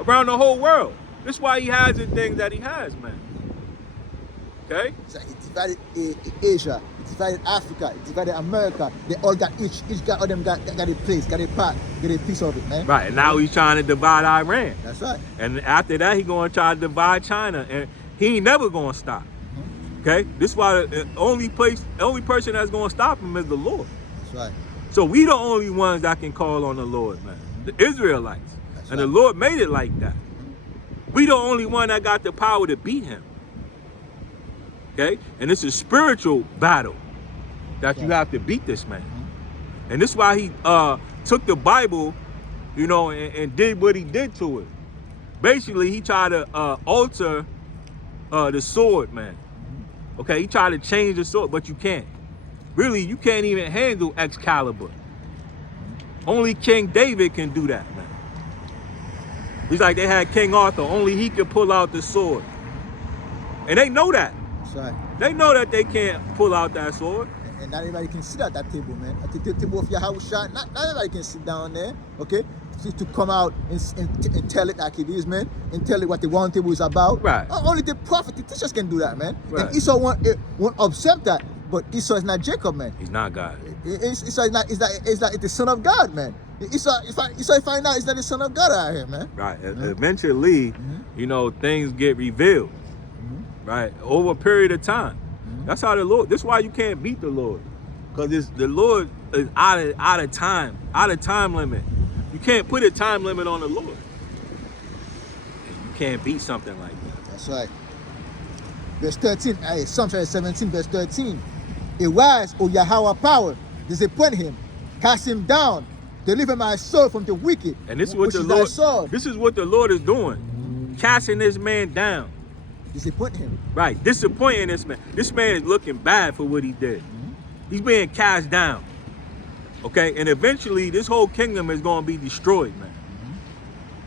Around the whole world. This is why he has the things that he has, man. Okay? So it divided Asia, it divided Africa, it divided America. They all got each got of them got a place, got a part, get a piece of it, man. Right, and now he's trying to divide Iran. That's right. And after that, he's gonna try to divide China, and he ain't never gonna stop. Okay? This is why the only person that's gonna stop him is the Lord. That's right. So we the only ones that can call on the Lord, man. The Israelites. That's and right. the Lord made it like that. We the only one that got the power to beat him. Okay? And it's a spiritual battle that you have to beat this man. And this is why he took the Bible, you know, and did what he did to it. Basically, he tried to alter the sword, man. Okay, he tried to change the sword, but you can't. Really, you can't even handle Excalibur. Only King David can do that, man. It's like they had King Arthur. Only he could pull out the sword. And they know that. That's right. They know that they can't pull out that sword. And not everybody can sit at that table, man. At the table of Yahweh Shai, not everybody can sit down there, okay? To come out and tell it like it is, man, and tell it what the one table is about. Right. Only the prophet, the teachers can do that, man. Right. And Esau won't accept that, but Esau is not Jacob, man. He's not God. Esau is not, is like the son of God, man. Esau find out he's not the son of God out here, man. Right. Eventually, you know, things get revealed. Right. Over a period of time. That's how the Lord. This is why you can't beat the Lord, because the Lord is out of time limit. You can't put a time limit on the Lord. And you can't beat something like that. That's right. Verse 13, Psalm 17, verse 13. A wise or Yahweh power disappoint him, cast him down, deliver my soul from the wicked. And this is what the Lord. This is what the Lord is doing, casting this man down. Disappoint him. Right, disappointing this man. This man is looking bad for what he did. He's being cast down. Okay, and eventually this whole kingdom is going to be destroyed, man.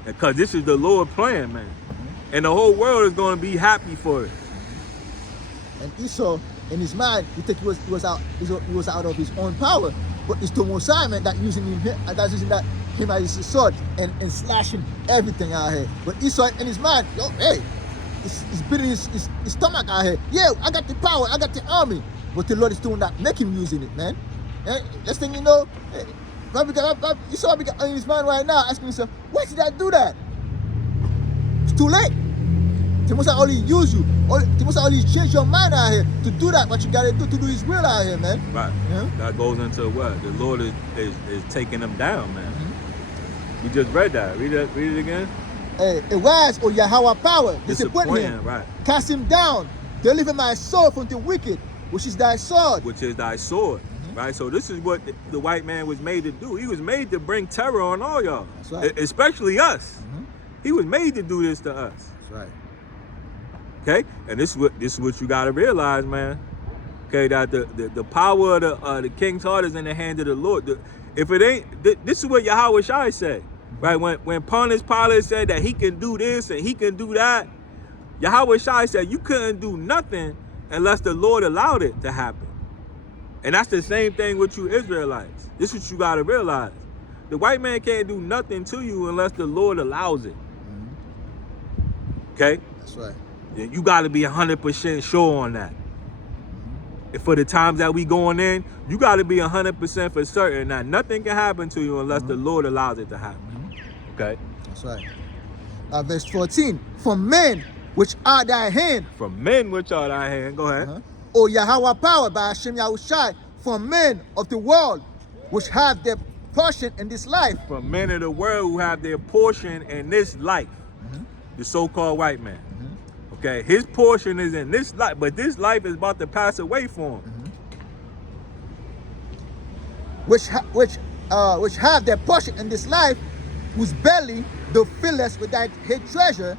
Because this is the Lord's plan, man. And the whole world is going to be happy for it. And Esau, in his mind, he think he was out of his own power. But it's the Messiah, man, that using him as his sword and slashing everything out here. But Esau in his mind, yo, hey, he's beating his stomach out here. Yeah, I got the power, I got the army. But the Lord is doing that, make him using it, man. And next thing you know, Esau in his mind right now asking himself, why did I do that? It's too late. The Most High only use you. The Most High only change your mind out here to do that, what you gotta do to do his will out here, man. Right. Yeah? That goes into what? The Lord is taking them down, man. We just read that. Read it again. A wise or Yahweh power disappoint him, right. Cast him down, deliver my soul from the wicked, which is thy sword. Which is thy sword. Right? So this is what the white man was made to do. He was made to bring terror on all y'all. That's right. Especially us. He was made to do this to us. That's right. Okay? And this is what you gotta realize, man. Okay, that the power of the king's heart is in the hand of the Lord. If it ain't, this is what Yahweh Shai said. Right? When Pontius Pilate said that he can do this and he can do that, Yahweh Shai said you couldn't do nothing unless the Lord allowed it to happen. And that's the same thing with you Israelites. This is what you gotta realize. The white man can't do nothing to you unless the Lord allows it. Okay? That's right. You gotta be 100% sure on that. And for the times that we going in, you gotta be 100% for certain that nothing can happen to you unless the Lord allows it to happen. Okay? That's right. Verse 14. From men which are thy hand, From men which are thy hand. Go ahead. O Yahweh power by Hashem Yahushai, from men of the world which have their portion in this life. From men of the world who have their portion in this life. The so-called white man. Okay, his portion is in this life, but this life is about to pass away for him. Which have their portion in this life, whose belly thou fillest with thy hid treasure,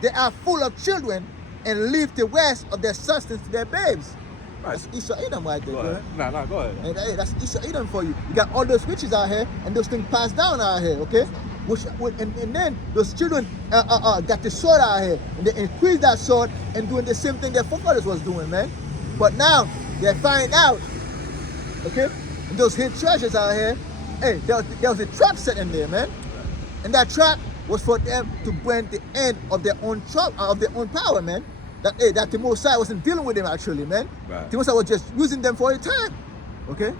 they are full of children, and leave the rest of their substance to their babes. Right. That's Esau Edom right there, Go bro. ahead. No, go ahead. And, hey, that's Esau Edom for you. You got all those riches out here, and those things passed down out here, okay? And then those children got the sword out here, and they increased that sword and doing the same thing their forefathers was doing, man. But now they're finding out, okay? And those hidden treasures out here, hey, there was a trap set in there, man. And that trap was for them to bring the end of their own power, man. That the Mosai wasn't dealing with them actually, man. Right. The Mosai was just using them for a time, okay?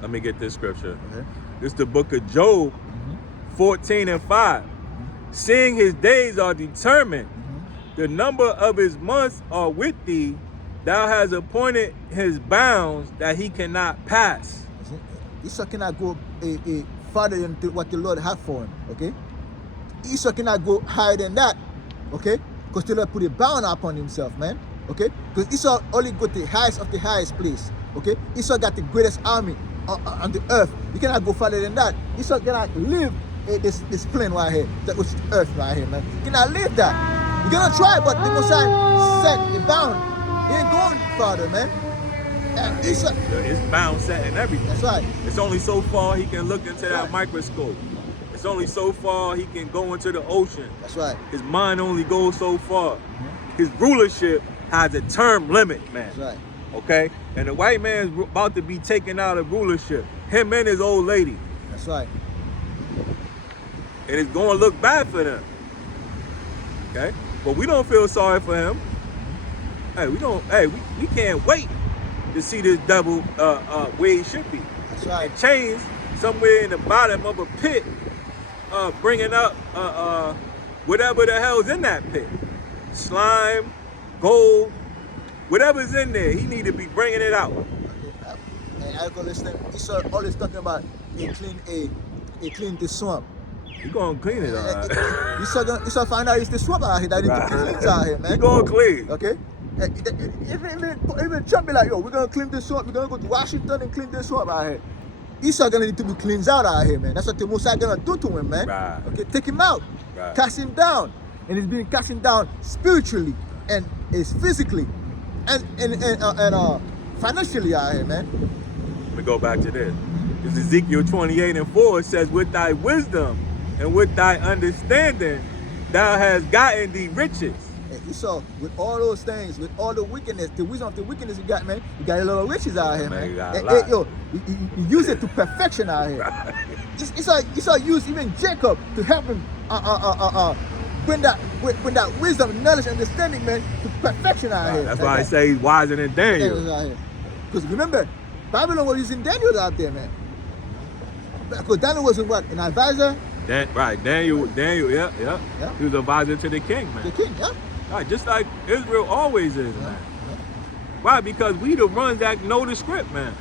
Let me get this scripture. Okay. This is the book of Job, 14 and 5. Seeing his days are determined, the number of his months are with thee, thou hast appointed his bounds that he cannot pass. Esau cannot go farther than what the Lord had for him, okay? Esau cannot go higher than that, okay? Because the Lord put a bound upon himself, man, okay? Because Esau only got the highest of the highest place, okay? Esau got the greatest army on the earth. You cannot go farther than that. Esau cannot live this plane right here, that was earth right here, man. You cannot live that. You're gonna try, but the Messiah set a bound. He ain't going farther, man. And Esau, It's bound set and everything. that's right. It's only so far he can look into that Right. microscope. It's only so far he can go into the ocean. That's right. His mind only goes so far. His rulership has a term limit, man. That's right. Okay? And the white man's about to be taken out of rulership. Him and his old lady. That's right. And it's going to look bad for them. Okay? But we don't feel sorry for him. Hey, we can't wait to see this devil where he should be. That's right. And chains somewhere in the bottom of a pit, bringing up whatever the hell's in that pit. Slime, gold, whatever's in there, he need to be bringing it out. And I go listen. Esau always talking about he clean the swamp. You gonna clean it, all right? Esau find out it's the swamp out here that he cleans out here, man. You gonna clean. Okay. Even Trump be like, yo, we're gonna clean this swamp. We're gonna go to Washington and clean this swamp out here. Esau gonna need to be cleansed out here, man. That's what the Mosai gonna do to him, man. Right. Okay, take him out, Right. cast him down, and he's being cast him down spiritually and is physically and financially out here, man. Let me go back to this. This is Ezekiel 28 and 4. It says, with thy wisdom and with thy understanding, thou hast gotten thee riches. And Esau, with all those things, with all the wickedness, the wisdom of the wickedness you got, man, you got a lot of riches out here, man. You got a And, lot. yo, you use it to perfection out here. Right. Esau used even Jacob to help him bring that wisdom, knowledge, understanding, man, to perfection out here. That's why I say he's wiser than Daniel. Because remember, Babylon was using Daniel out there, man. Because Daniel was an advisor, Daniel, yeah. Yeah. He was advisor to the king, man. the king, yeah? Right, just like Israel always is, man. Why? Because we the ones that know the script, man.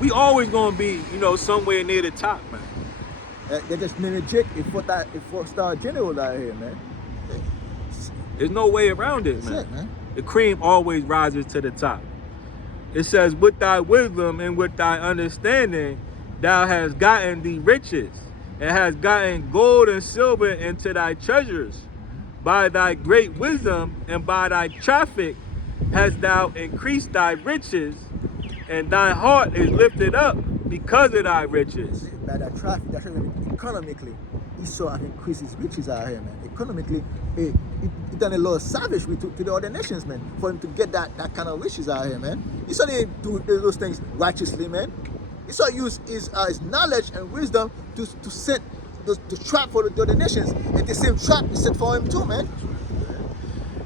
We always gonna be, somewhere near the top, man. They just named Jake a four-star general out here, man. There's no way around it, That's man. it, man. The cream always rises to the top. It says, with thy wisdom and with thy understanding, thou hast gotten thee riches, and hast gotten gold and silver into thy treasures. By thy great wisdom and by thy traffic hast thou increased thy riches, and thy heart is lifted up because of thy riches. By that traffic, that's economically, Esau have increased his riches out here, man. Economically, he done a lot of savage to the other nations, man, for him to get that kind of riches out here, man. Esau didn't do those things righteously, man. Esau used his knowledge and wisdom to set the trap for the other nations, and the same trap is set for him too, man.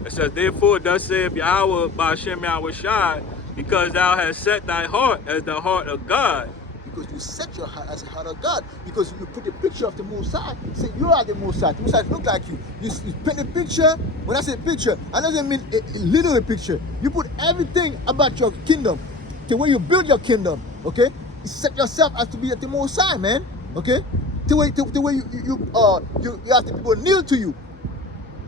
It says, therefore, thus saith Yahweh by Hashem Yahushai, because thou hast set thy heart as the heart of God, because you set your heart as a heart of God. Because you put the picture of the Most High, say you are the Most High. The Most High look like you. You paint a picture. When I say picture, I doesn't mean a literal picture. You put everything about your kingdom, the way you build your kingdom. Okay, you set yourself as to be at the Most High, man. Okay, the way you have the people kneel to you.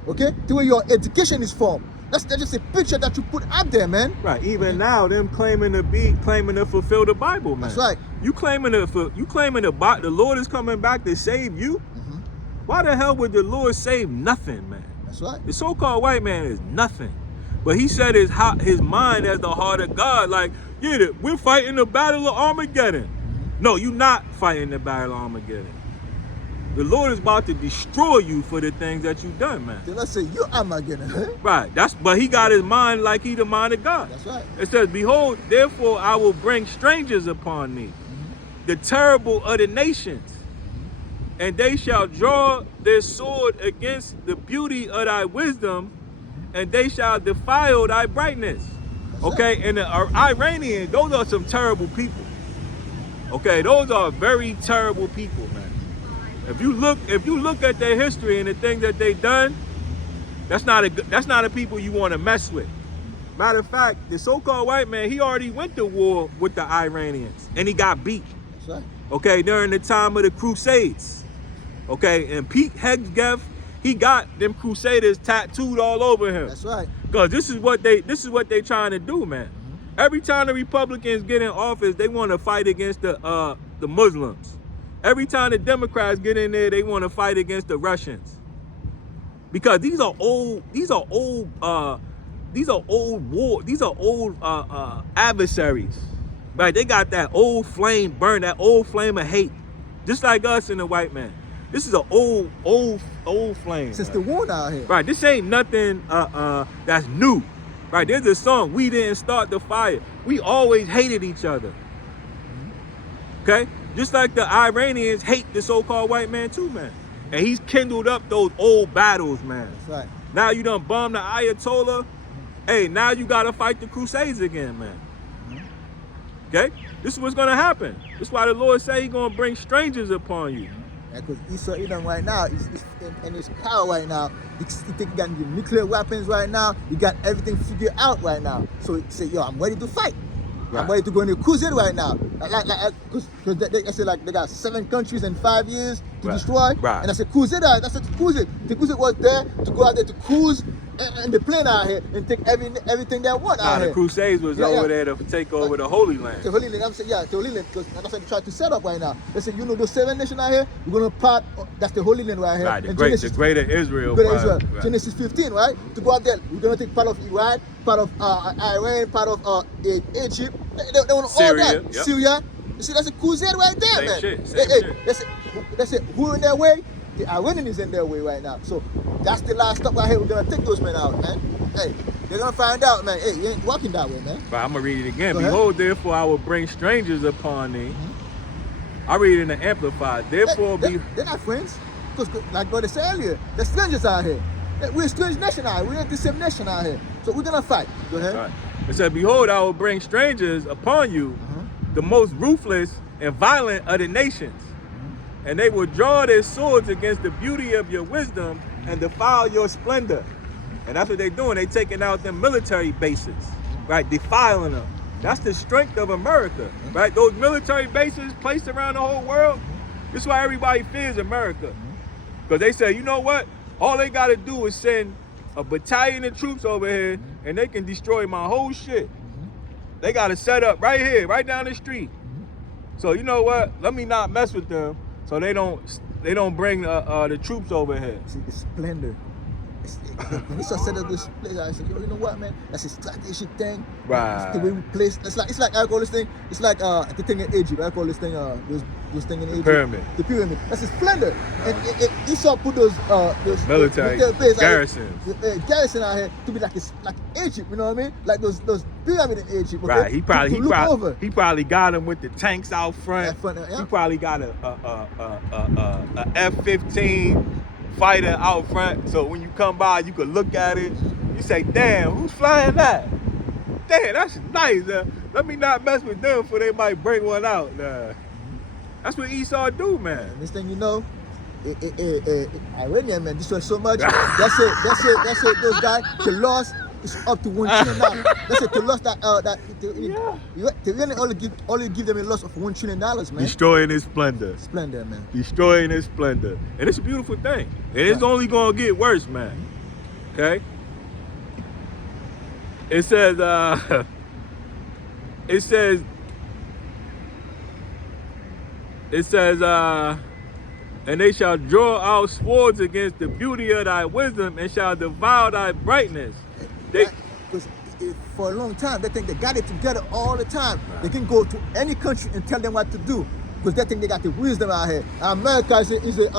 Okay, the way your education is formed. That's just a picture that you put out there, man. Right. Even now, them claiming to fulfill the Bible, man. That's right. You claiming the Lord is coming back to save you. Mm-hmm. Why the hell would the Lord save nothing, man? That's right. The so-called white man is nothing. But he said his mind as the heart of God. Like, yeah, we're fighting the battle of Armageddon. No, you're not fighting the battle of Armageddon. The Lord is about to destroy you for the things that you've done, man. Then let's say you Armageddon. Right. But he got his mind like he the mind of God. That's right. It says, behold, therefore I will bring strangers upon thee, the terrible of the nations, and they shall draw their sword against the beauty of thy wisdom, and they shall defile thy brightness. Okay, and the Iranians, those are some terrible people. Okay, those are very terrible people, man. If you look at their history and the things that they done, that's not a people you want to mess with. Matter of fact, the so-called white man, he already went to war with the Iranians and he got beat. That's right. Okay, during the time of the Crusades. Okay, and Pete Hegseth, he got them Crusaders tattooed all over him. That's right. Cause this is what they trying to do, man. Every time the Republicans get in office, they want to fight against the Muslims. Every time the Democrats get in there, they want to fight against the Russians. Because these are old adversaries. Right? They got that old flame burn, that old flame of hate. Just like us and the white man. This is an old flame. Since right? the war out here. Right, this ain't nothing that's new. Right, there's a song, we didn't start the fire. We always hated each other. Okay? Just like the Iranians hate the so-called white man too, man. And he's kindled up those old battles, man. That's right. Now you done bombed the Ayatollah. Hey, now you gotta fight the Crusades again, man. Okay? This is what's gonna happen. This is why the Lord say he's gonna bring strangers upon you. Because Esau Edom right now is in his power right now. He think he got the nuclear weapons right now. He got everything figured out right now. So he say, yo, I'm ready to fight. Right. I'm ready to go in a crusade right now. Because they say like they got 7 countries in 5 years to destroy. Right. And I said, crusader, that's a crusade. The crusade was there to go out there to cruise and the plane out here and take everything they want out here. The Crusades was over there to take over the Holy Land. The Holy Land, I'm saying, the Holy Land, because that's what they try to set up right now. They say, you know, those 7 nations out here, we're going to part, that's the Holy Land right here. Right, the greater Israel. Right. Genesis 15, right? To go out there, we're going to take part of Iraq, part of Iran, part of Egypt. They want all that. Yep. Syria. You see, that's a crusade right there, Same man. Shit. That's it. Who in their way? The Iranian is in their way right now. So that's the last step right here. We're going to take those men out, man. Hey, they're going to find out, man. Hey, you ain't walking that way, man. But I'm going to read it again. Go Behold, ahead. therefore, I will bring strangers upon thee. I read it in the Amplified. Therefore, they're not friends. Because, like what I said earlier, they're strangers out here. We're a strange nation out here. We're not the same nation out here. So we're going to fight. Go ahead. Right. It said, behold, I will bring strangers upon you, the most ruthless and violent of the nations. And they will draw their swords against the beauty of your wisdom and defile your splendor. And that's what they're doing. They're taking out them military bases, right? Defiling them. That's the strength of America, right? Those military bases placed around the whole world. This is why everybody fears America. Because they say, you know what? All they got to do is send a battalion of troops over here and they can destroy my whole shit. They got to set up right here, right down the street. So you know what? Let me not mess with them. So they don't bring the troops over here. See the splendor. When he set up this place, I said, yo, you know what, man? That's a strategic thing. Right. It's the way we place. It's like I call this thing. It's like the thing in Egypt. I call this thing those thing in Egypt. Pyramid. The pyramid. That's a splendor. And Esau put those military garrisons. Garrison out here to be like Egypt. You know what I mean? Like those pyramid in Egypt. Okay? Right. He probably got them with the tanks out front. Yeah. He probably got a F-15 fighter out front. So when you come by, you could look at it. You say, "Damn, who's flying that? Damn, that's nice. Let me not mess with them, for they might bring one out." That's what Esau do, man. And this thing you know, Iranian man destroy so much. That's it. Those guys, the loss is up to $1 trillion. That's it. The loss they really only give them a loss of $1 trillion, man. Destroying his splendor. Splendor, man. Destroying his splendor. And it's a beautiful thing. And it's only gonna get worse, man. Okay? It says, and they shall draw out swords against the beauty of thy wisdom and shall devour thy brightness. Because for a long time, they think they got it together all the time. Right. They can go to any country and tell them what to do because they think they got the wisdom out here. America is a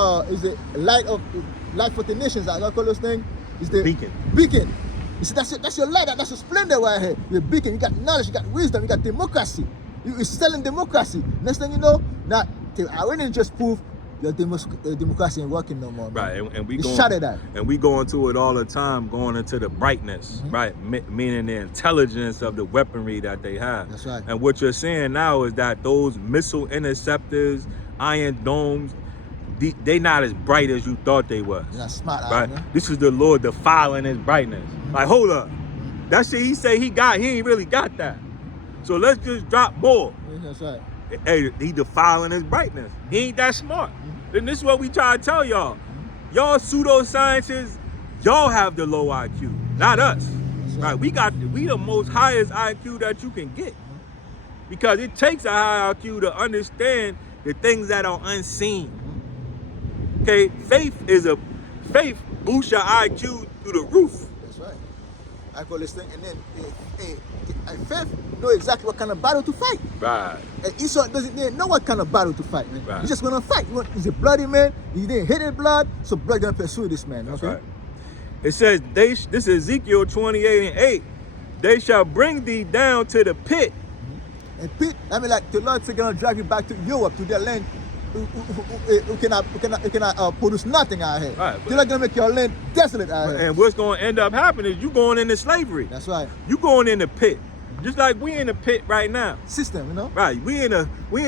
light for the nations. I call those things. Is the beacon. Beacon. You see, that's your light. That's your splendor right here. You're a beacon. You got knowledge. You got wisdom. You got democracy. You're selling democracy. Next thing you know, now the Iranians just prove your democracy ain't working no more. Man. Right, and we shattered that. And we go into it all the time, going into the brightness, right? Meaning the intelligence of the weaponry that they have. That's right. And what you're saying now is that those missile interceptors, iron domes, they not as bright as you thought they was. They're not smart, right? Man. This is the Lord defiling his brightness. Like, hold up. That shit he say he ain't really got that. So let's just drop more. That's right. Hey, he defiling his brightness. He ain't that smart. And this is what we try to tell y'all. Y'all pseudoscientists, y'all have the low IQ, not us. Right? We the most highest IQ that you can get. Because it takes a high IQ to understand the things that are unseen. Okay, faith boosts your IQ through the roof. That's right. I call this thing, and then faith know exactly what kind of battle to fight. Right. And Esau didn't know what kind of battle to fight, man. Right. He's just gonna fight. He's a bloody man. He didn't hit his blood, so blood gonna pursue this man. That's okay? right. It says this is Ezekiel 28:8. They shall bring thee down to the pit. And pit, I mean, like the Lord's gonna drag you back to Europe, to their land. Who cannot produce nothing out here. Right, They're not gonna make your land desolate out here. And what's gonna end up happening is you going into slavery. That's right. You going in the pit. Just like we in the pit right now. System, you know? Right. We in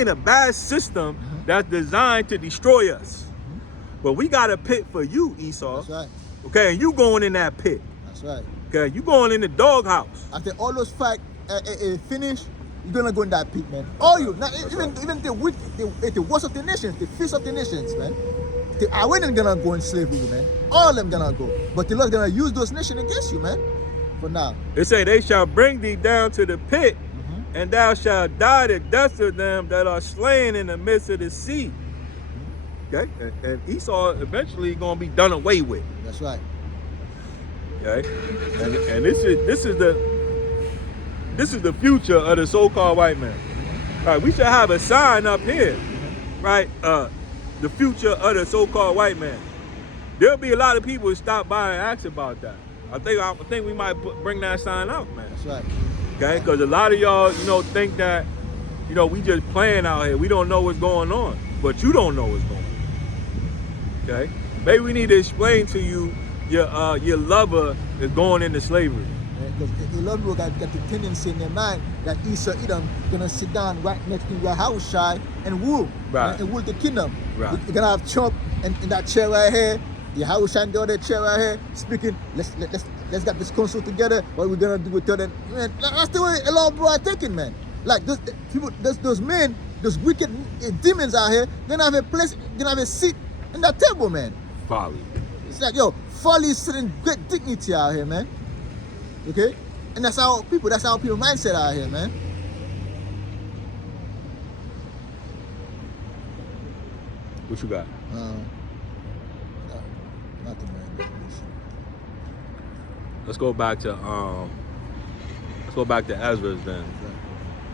a bad system that's designed to destroy us. But we got a pit for you, Esau. That's right. Okay, and you going in that pit. That's right. Okay, you going in the doghouse. After all those fights finish, you're gonna go in that pit, man. All you, not even the weak, the worst of the nations, the fierce of the nations, man. The Iranians gonna go in slavery, man. All of them gonna go. But the Lord's gonna use those nations against you, man. For now. It say they shall bring thee down to the pit, and thou shalt die the death of them that are slain in the midst of the sea. Okay, and Esau eventually gonna be done away with. That's right. Okay, and this is the future of the so-called white man. All right, we should have a sign up here, right? The future of the so-called white man. There'll be a lot of people who stop by and ask about that. I think we might bring that sign out, man. That's right. Okay, because a lot of y'all, think that, we just playing out here. We don't know what's going on, but you don't know what's going on. Okay, maybe we need to explain to you your lover is going into slavery. Because a lot of people got the tendency in their mind that Esau Edom gonna sit down right next to Yahushua and rule, right, and rule the kingdom. Right. You're gonna have Trump in that chair right here. Yahushua in the other chair right here, speaking. Let's get this council together. What we're gonna do with them? Man, that's the way a lot of people are thinking, man. Like those men, those wicked demons out here, gonna have a place, gonna have a seat in that table, man. Folly. It's like, yo, folly is sitting great dignity out here, man. Okay, and that's how people mindset out here, man. What you got? Nothing, man. Let's go back to Ezra's then.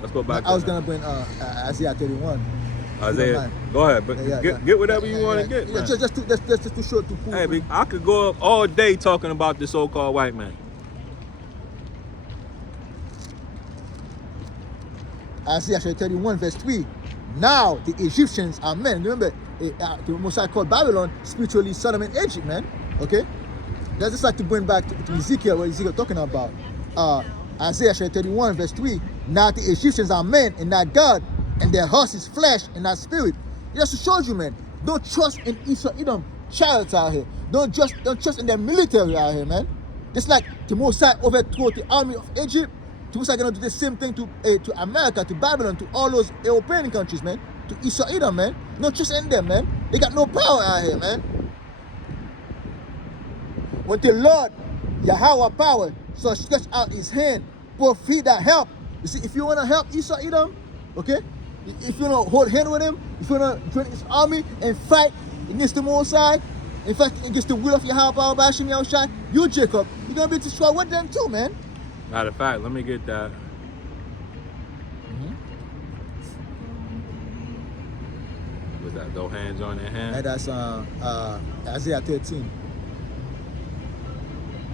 Let's go back. I was gonna bring Isaiah 31. Isaiah, go ahead, but get whatever you want to get. Yeah, just to show to prove. Hey, I could go up all day talking about the so-called white man. Isaiah 31 verse 3. Now the Egyptians are men. Remember, the Most High called Babylon spiritually Sodom and Egypt, man. Okay? That's just like to bring back to Ezekiel, what Ezekiel talking about. Isaiah 31 verse 3. Now the Egyptians are men and not God, and their horse is flesh and not spirit. Just to show you, man, don't trust in Esau Edom chariots out here. Don't trust in their military out here, man. Just like the Mosai overthrew the army of Egypt, the Mosai gonna do the same thing to America, to Babylon, to all those European countries, man. To Esau Edom, man. Don't trust in them, man. They got no power out here, man. When the Lord, Yahweh power, so stretch out his hand, both feet that help. You see, if you want to help Esau Edom, okay? If you want to hold hand with him, if you want to join his army and fight against the Mosai, in fact, against the will of Yahweh power, Bashim Yahushai, you, Jacob, you're going to be destroyed with them too, man. Matter of fact, let me get that. Was that those hands on their hand? And that's Isaiah 13.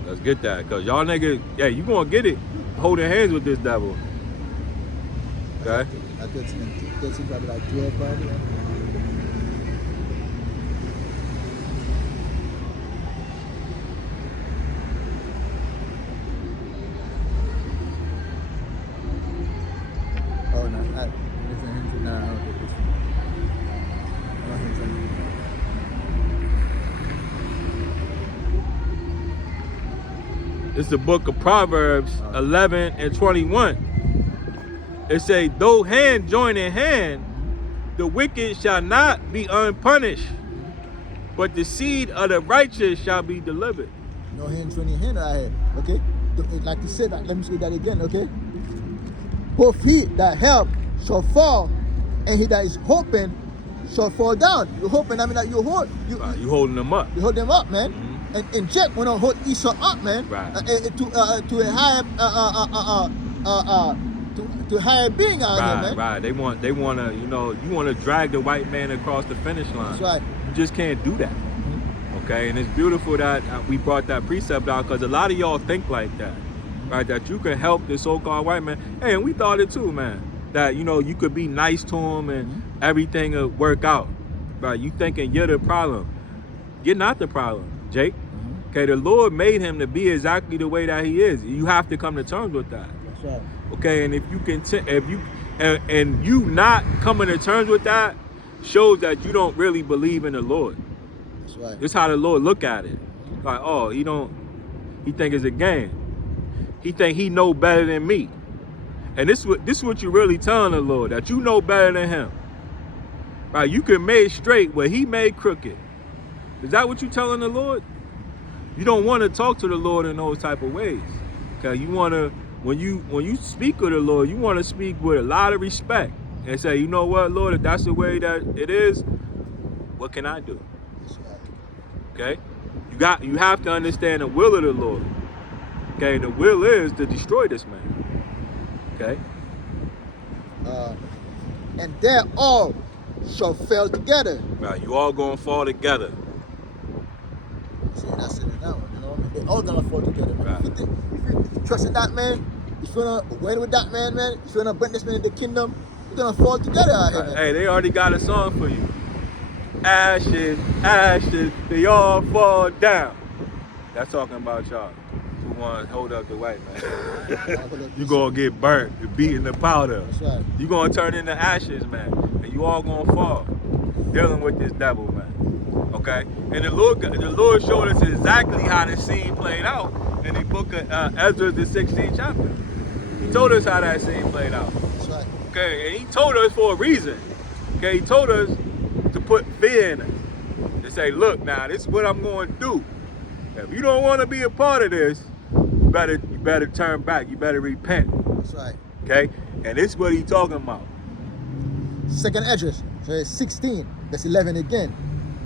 Let's get that, cause y'all niggas, yeah, you gonna get it holding hands with this devil. Okay? At 13 probably like 12 probably. Oh no, I listen him to now. I don't think this. I don't think so. It's the book of Proverbs 11 and 21. It say, though hand join in hand, the wicked shall not be unpunished, but the seed of the righteous shall be delivered. No hand training hand out here, okay? Like you said, let me say that again, okay? Both he that help shall fall, and he that is hoping shall fall down. You're hoping, I mean, that you holding them up. You hold them up, man. And Jack went on hold Esau up, man. Right. To a higher to higher being out here, man. Right. They want to, you want to drag the white man across the finish line. That's right. You just can't do that. Okay, and it's beautiful that we brought that precept out, because a lot of y'all think like that, right? That you can help the so-called white man. Hey, and we thought it too, man. That you could be nice to him and everything will work out, right? You thinking you're the problem? You're not the problem, Jake. Okay, the Lord made him to be exactly the way that he is. You have to come to terms with that. That's right. Okay, and if you not coming to terms with that, shows that you don't really believe in the Lord. That's right. This is how the Lord look at it. Like, oh, he think it's a game. He think he know better than me. And this is what you really telling the Lord, that you know better than him. Right? You can make straight what he made crooked. Is that what you telling the Lord? You don't want to talk to the Lord in those type of ways. Okay, you want to, when you speak with the Lord, you want to speak with a lot of respect and say, you know what, Lord, if that's the way that it is, what can I do? That's right. Okay, you have to understand the will of the Lord. Okay, and the will is to destroy this man. Okay. And they all shall fail together. Right, you all gonna fall together. See, that's it in that one, you know what I mean? They all gonna fall together, man. Right. If you trust in that man, if you wanna win with that man, if you wanna bring this man in the kingdom, you're gonna fall together out here, man. Hey, they already got a song for you. Ashes, ashes, they all fall down. That's talking about y'all who want to hold up the white man. You gonna get burnt, you beating the powder. That's right. You gonna turn into ashes, man, and you all gonna fall dealing with this devil, man. Okay, and the Lord showed us exactly how the scene played out in the book of Ezra, the 16th chapter. He told us how that scene played out. That's right. Okay, and he told us for a reason. Okay, he told us to put fear in us. To say, look, now this is what I'm going to do. If you don't want to be a part of this, you better turn back. You better repent. That's right. Okay, and this is what he's talking about. Second Esdras, so 16, verse 11 again.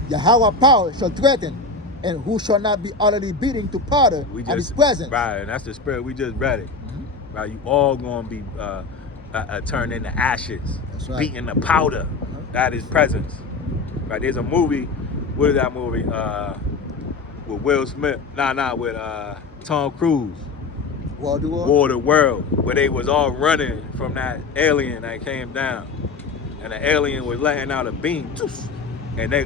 Yahweh power shall threaten, and who shall not be utterly beating to powder at his presence. Right, and that's the spirit. We just read it. Right, you all gonna be turned into ashes, That's right. beaten to powder at his presence. Right, there's a movie. What is that movie? With Will Smith? With Tom Cruise. War of the World? War of the World, where they was all running from that alien that came down, and the alien was letting out a beam. And they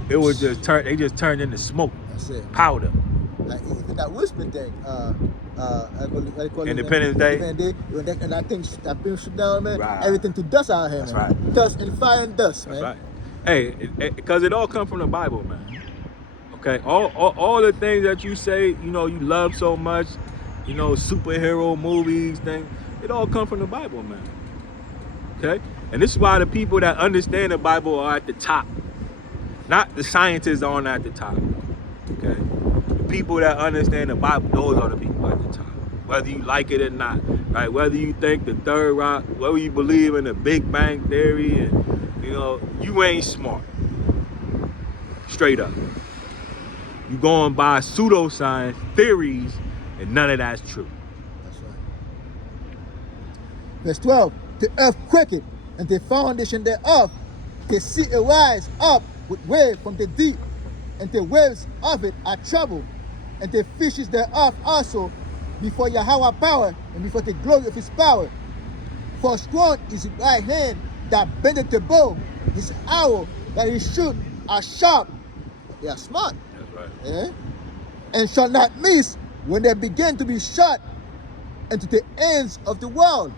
just turned into smoke. That's it. Powder. Like even that Will Smith thing, Independence Day. And that thing shoot down, man. Right. Everything to dust out here, That's man. right. Dust and fire and dust, That's man. right. Hey, because it all comes from the Bible, man. Okay, all the things that you say, you know, you love so much, you know, superhero movies, things, it all comes from the Bible, man. Okay, and this is why the people that understand the Bible are at the top, not the scientists aren't at the top. Okay, the people that understand the Bible, those are the people at the top. Whether you like it or not, right? Whether you think the third rock, whether you believe in the Big Bang Theory, and you know, you ain't smart. Straight up. You going by pseudoscience theories, and none of that's true. That's right. Verse 12. The earth quaketh, and the foundation thereof, the sea arise up with wave from the deep, and the waves of it are troubled, and the fishes thereof also before Yahweh power, and before the glory of his power. For strong is his right hand that bendeth the bow, his arrow that he shoot are sharp. They are smart. That's right. Eh? And shall not miss when they begin to be shot into the ends of the world.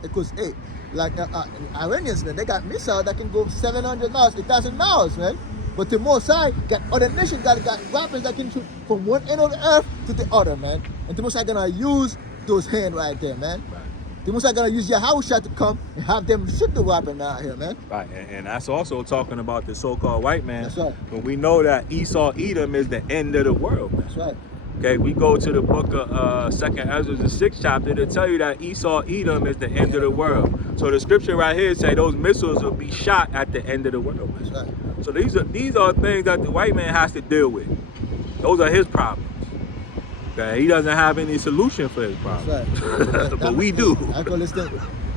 Because, hey, like Iranians, man, they got missiles that can go 700 miles, 1,000 miles, man. But the Most High got other nations that got weapons that can shoot from one end of the earth to the other, man. And the Most High gonna use those hands right there, man. Right. The Most High gonna use Yahushua to come and have them shoot the weapon out here, man. Right, and that's also talking about the so-called white man. That's right. When we know that Esau, Edom is the end of the world, man. That's right. Okay, we go to the book of 2nd Ezra, the 6th chapter, to tell you that Esau, Edom is the end of the world. So the scripture right here say those missiles will be shot at the end of the world, man. That's right. So these are things that the white man has to deal with. Those are his problems. Okay, he doesn't have any solution for his problems. That's right. But we do. I call this thing.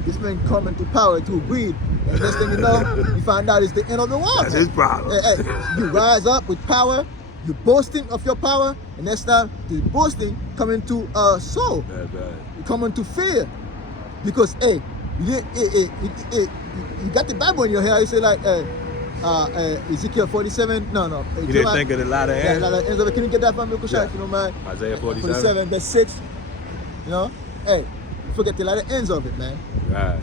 This man coming to power to greed, and next thing you know, you find out it's the end of the world. That's man. his problem. Hey, you rise up with power, you boasting of your power, and next time the boasting come into soul, That's right. you come into fear, because hey, you got the Bible in your hair. You say like Ezekiel 47. No. You didn't think of the latter Yeah, end? can you get that from me, Kushan, Yeah. if you don't mind? Isaiah 47. 47, verse 6. You know, hey, forget the latter ends of it, man. Right.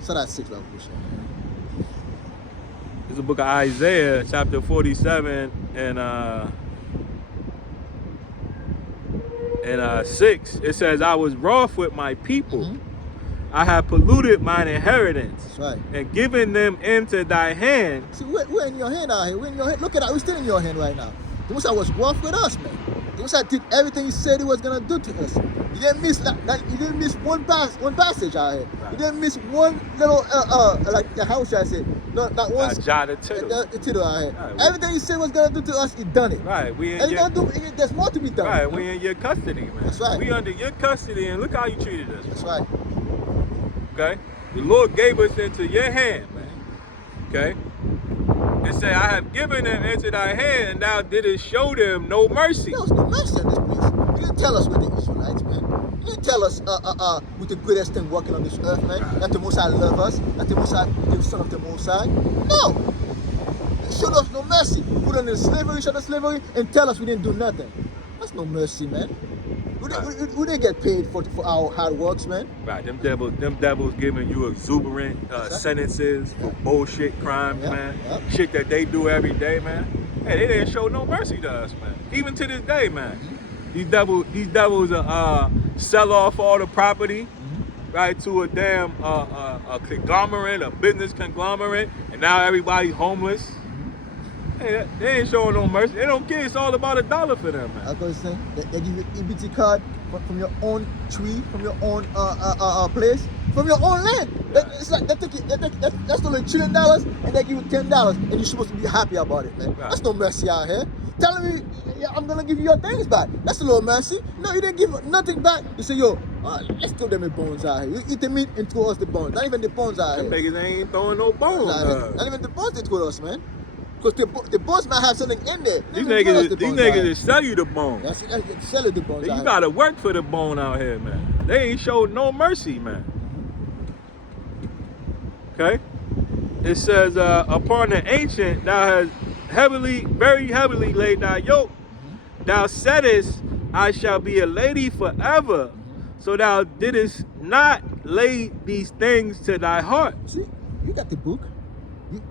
So that's 6, man, Kushan. It's the book of Isaiah, chapter 47, and 6. It says, I was wroth with my people. Mhm. I have polluted mine inheritance That's right. and given them into thy hand. See, we're in your hand out here. We're in your hand. Look at that. We're still in your hand right now. The Most High was rough with us, man. The Most High did everything he said he was gonna do to us. You didn't miss you didn't miss one passage out here. Right. You didn't miss one little like how should I say? No, not one Jot a tittle. the tittle out here. Right. Everything he said was gonna do to us, he done it. Right, we in And he your, gonna do. There's more to be done. right, we in your custody, man. That's right. We under your custody, and look how you treated us. That's right. Okay? The Lord gave us into your hand, man. Okay? And say, I have given them into thy hand, and thou didst show them no mercy. There was no mercy in this place. You didn't tell us we're the Israelites, man. You didn't tell us with the greatest thing walking on this earth, man. That the Most High love us. That the Most High, the Son of the Most High. No. You showed us no mercy. Put us in slavery, showed us slavery, and tell us we didn't do nothing. That's no mercy, man. We didn't get paid for our hard works, man. Right, them devils giving you exuberant sentences for bullshit crimes, Yeah, man. yeah. Shit that they do every day, man. Hey, they didn't show no mercy to us, man. Even to this day, man. These devils sell off all the property, right, to a damn a conglomerate, a business conglomerate, and now everybody's homeless. Hey, they ain't showing no mercy. They don't care. It's all about $1 for them, man. That's what I'm saying. They give you EBT card from your own tree, from your own place, from your own land. It's like that's only $1 trillion, and they give you $10, and you're supposed to be happy about it, man. Right. That's no mercy out here. Telling me I'm gonna give you your things back. That's a little mercy. No, you didn't give nothing back. You say, yo, let's throw them the bones out here. You eat the meat and throw us the bones. Not even the bones out Them here. niggas ain't throwing no bones. Not even the bones they throw us, man. Because the bones might have something in there. These They throw us niggas, the these bones out here. niggas just sell you the bone. That's sell it the bones. You out here. gotta work for the bone out here, man. They ain't showed no mercy, man. Okay? It says, upon the ancient, thou hast very heavily laid thy yoke. Thou saidest, I shall be a lady forever. So thou didst not lay these things to thy heart. See, you got the book.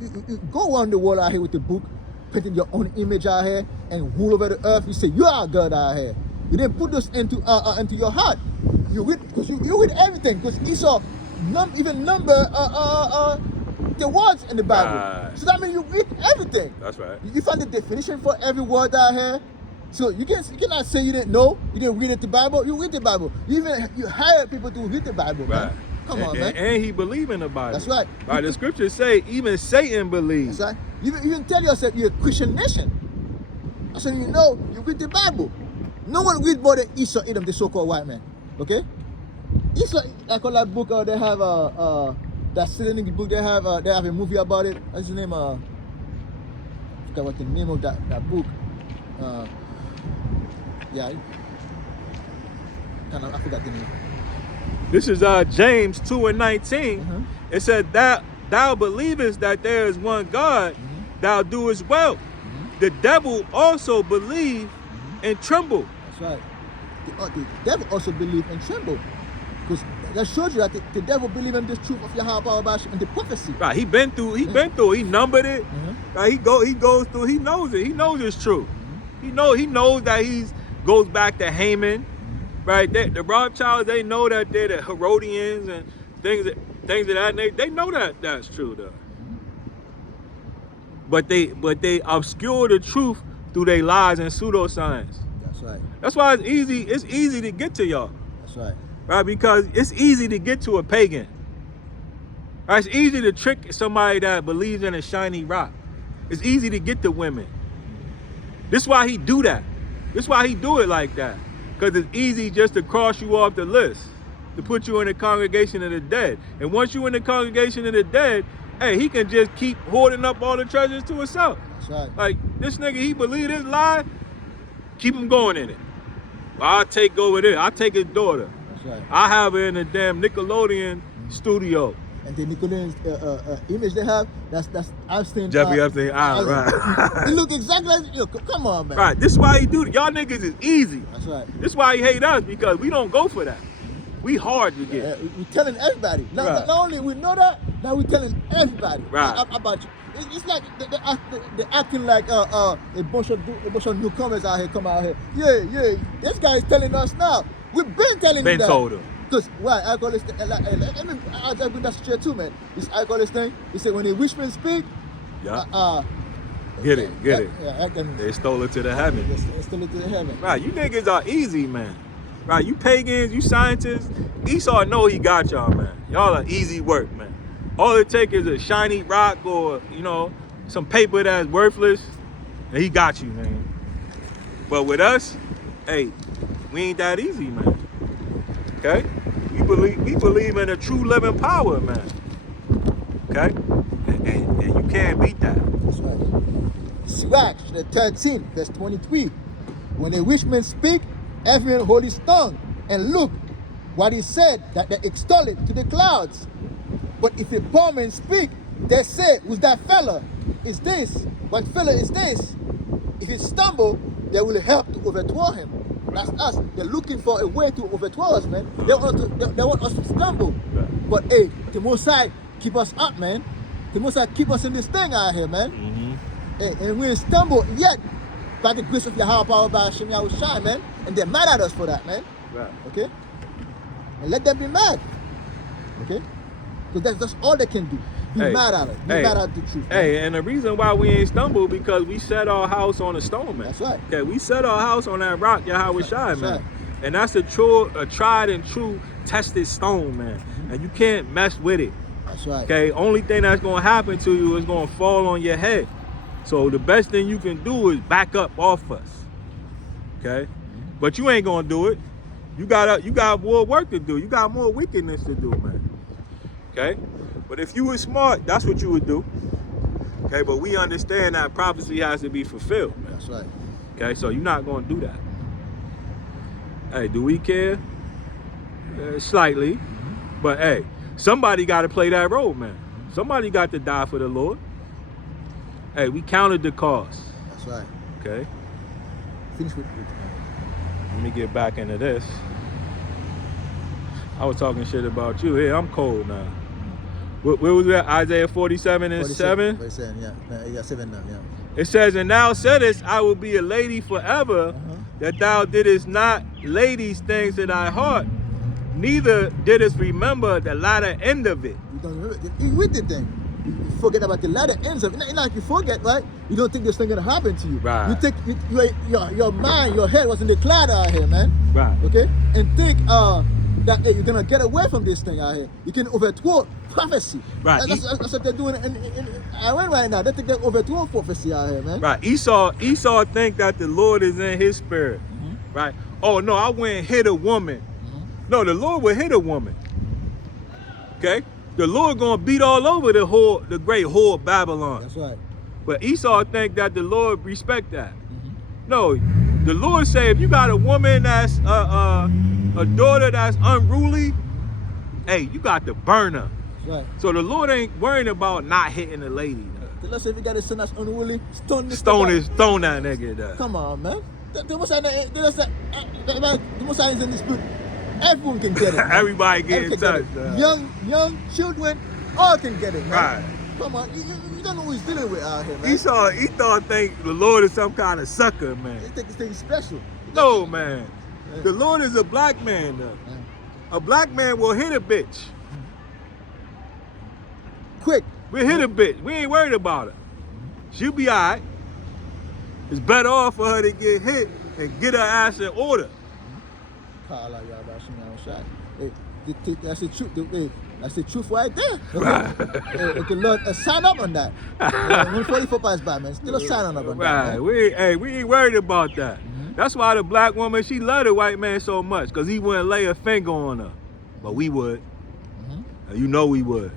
You go around the world out here with the book, painting your own image out here, and rule over the earth. You say you are God out here. You didn't put this into your heart. You read because you read everything because Esau even number the words in the Bible. Right. So that means you read everything. That's right. You find the definition for every word out here. So you cannot say you didn't know, you didn't read the Bible. You read the Bible. You hire people to read the Bible, Right. man. Come on, man. And he believe in the Bible. That's right. Right. The scriptures say even Satan believes. That's right. You even tell yourself you're a Christian nation. So you know you read the Bible. No one read more than Esau Edom, the so-called white man. Okay? Esau, like on that book, they have that Cyrillic book. They have a movie about it. What's the name? I forgot what the name of that book. Yeah. I forgot the name. This is James 2:19. Mhm. It said that thou believest that there is one God, thou doest well. The devil also believe and tremble. That's right. The devil also believe and tremble. Because that shows you that the devil believe in the truth of Yahweh Power and the prophecy. Right, he been through. He numbered it. Right, he goes through. He knows it. He knows it's true. He knows that he's goes back to Haman. Right, the Rothschilds, they know that they're the Herodians and things of that nature. They know that that's true though. But they obscure the truth through their lies and pseudoscience. That's right. That's why it's easy to get to y'all. That's right. Right? Because it's easy to get to a pagan. Right? It's easy to trick somebody that believes in a shiny rock. It's easy to get to women. This is why he do that. This is why he do it like that. Because it's easy just to cross you off the list, to put you in the congregation of the dead. And once you're in the congregation of the dead, hey, he can just keep hoarding up all the treasures to himself. That's right. Like, this nigga, he believe this lie, keep him going in it. I'll take over there. I'll take his daughter. That's right. I have her in the damn Nickelodeon studio. And the Nickelodeon image they have, that's Epstein. Jeffrey Epstein, right. He look exactly like, yo, come on, man. Right, this is why he do it. Y'all niggas is easy. That's right. This is why he hate us, because we don't go for that. We hard to get. We're telling everybody. Not only we know that, now we're telling everybody about you. It's like they're acting like a bunch of newcomers out here come out here. Yeah. This guy is telling us now. We've been telling you that. Been told him. Because why I call this thing, I'll bring that straight too, man. This I call this thing. He said when the rich men speak, Yeah. Get it. Yeah, They stole it to the heaven. They stole it to the heaven. Right, you niggas are easy, man. Right, you pagans, you scientists. Esau know he got y'all, man. Y'all are easy work, man. All it take is a shiny rock or, some paper that's worthless, and he got you, man. But with us, hey, we ain't that easy, man. Okay? We believe in a true living power, man. Okay? And you can't beat that. That's right. Sirach, the 13, verse 23. When a rich man speak, everyone hold his tongue, and look what he said, that they extol it to the clouds. But if a poor man speak, they say, who's that fella? Is this? What fella is this? If he stumble, they will help to overthrow him. That's us. They're looking for a way to overthrow us, man. They want us to stumble. Right. But hey, the Most High keep us up, man. The Most High keep us in this thing out here, man. Hey, and we didn't stumble yet by the grace of Yahweh Power by Hashem Yahushai, man. And they're mad at us for that, man. Right. Okay? And let them be mad. Okay? Because that's all they can do. Be mad at it. Be mad at the truth. Hey, and the reason why we ain't stumbled because we set our house on a stone, man. That's right. Okay, we set our house on that rock, Yahweh Shai, man. right. And that's a tried and true tested stone, man. And you can't mess with it. That's right. Okay, only thing that's gonna happen to you is gonna fall on your head. So the best thing you can do is back up off us. Okay? But you ain't gonna do it. You got more work to do. You got more wickedness to do, man. Okay? But if you were smart, that's what you would do. Okay, but we understand that prophecy has to be fulfilled, man. That's right. Okay, so you're not gonna do that. Hey, do we care? Slightly. But hey, somebody got to play that role, man. Somebody got to die for the Lord. Hey, we counted the cost. That's right. Okay. Finish with it. Let me get back into this. I was talking shit about you. Hey, I'm cold now. Where was that? Isaiah 47 and 7? 47, yeah, 7 now, yeah. It says, and thou saidest, I will be a lady forever, that thou didst not lay these things in thy heart, neither didst remember the latter end of it. You don't remember. You read the thing. You forget about the latter ends of it. It's not like you forget, right? You don't think this thing gonna happen to you. Right. You think your mind, your head was in the cloud out here, man. Right. Okay? And think that hey, you're gonna get away from this thing out here. You can overthrow prophecy. Right. That's what they're doing in Iran right now. They think they're overthrowing prophecy out here, man. Right. Esau think that the Lord is in his spirit. Right. Oh no, I went and hit a woman. No, the Lord will hit a woman. Okay? The Lord gonna beat all over the great whore Babylon. That's right. But Esau think that the Lord respect that. No, the Lord say if you got a woman that's a daughter that's unruly, hey, you got to burn her. That's right. So the Lord ain't worrying about not hitting the lady. Let's say if you got a son that's unruly, stone that nigga. There. Come on, man. The Most High is in this book. Everyone can get it. Man. Everybody get in touch. Young children, all can get it, man. Right. Come on, you don't know who he's dealing with out here, man. Esau think the Lord is some kind of sucker, man. He think this thing is special. No, man. The Lord is a black man, though. A black man will hit a bitch. Quick. We'll hit a bitch. We ain't worried about her. She'll be all right. It's better off for her to get hit and get her ass in order. That's the truth. That's the truth right there. Right. Okay, Lord, sign up on that. 144 pass by, man. Still sign on up on that. Right. We ain't worried about that. That's why the black woman, she loved the white man so much, because he wouldn't lay a finger on her. But we would. You know we would.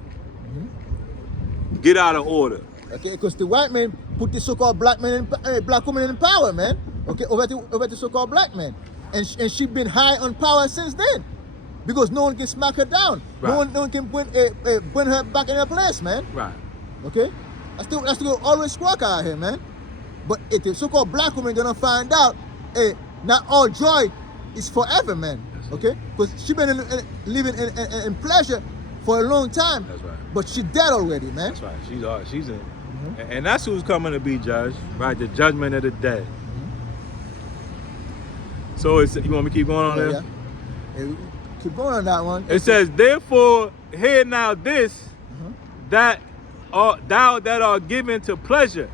Get out of order. Okay, because the white man put the so-called black woman in power, man. Okay, over the so-called black man. And she been high on power since then. Because no one can smack her down. Right. No one can bring her back in her place, man. Right. Okay? That's the way always work out here, man. But if the so-called black woman gonna find out, not all joy is forever, man. Okay? Because she been living in pleasure for a long time. That's right. But she dead already, man. That's right. She's in. And that's who's coming to be judged, right? The judgment of the dead. So you want me to keep going on there? Yeah. Hey, keep going on that one. It says, therefore, hear now this, that thou that are given to pleasure.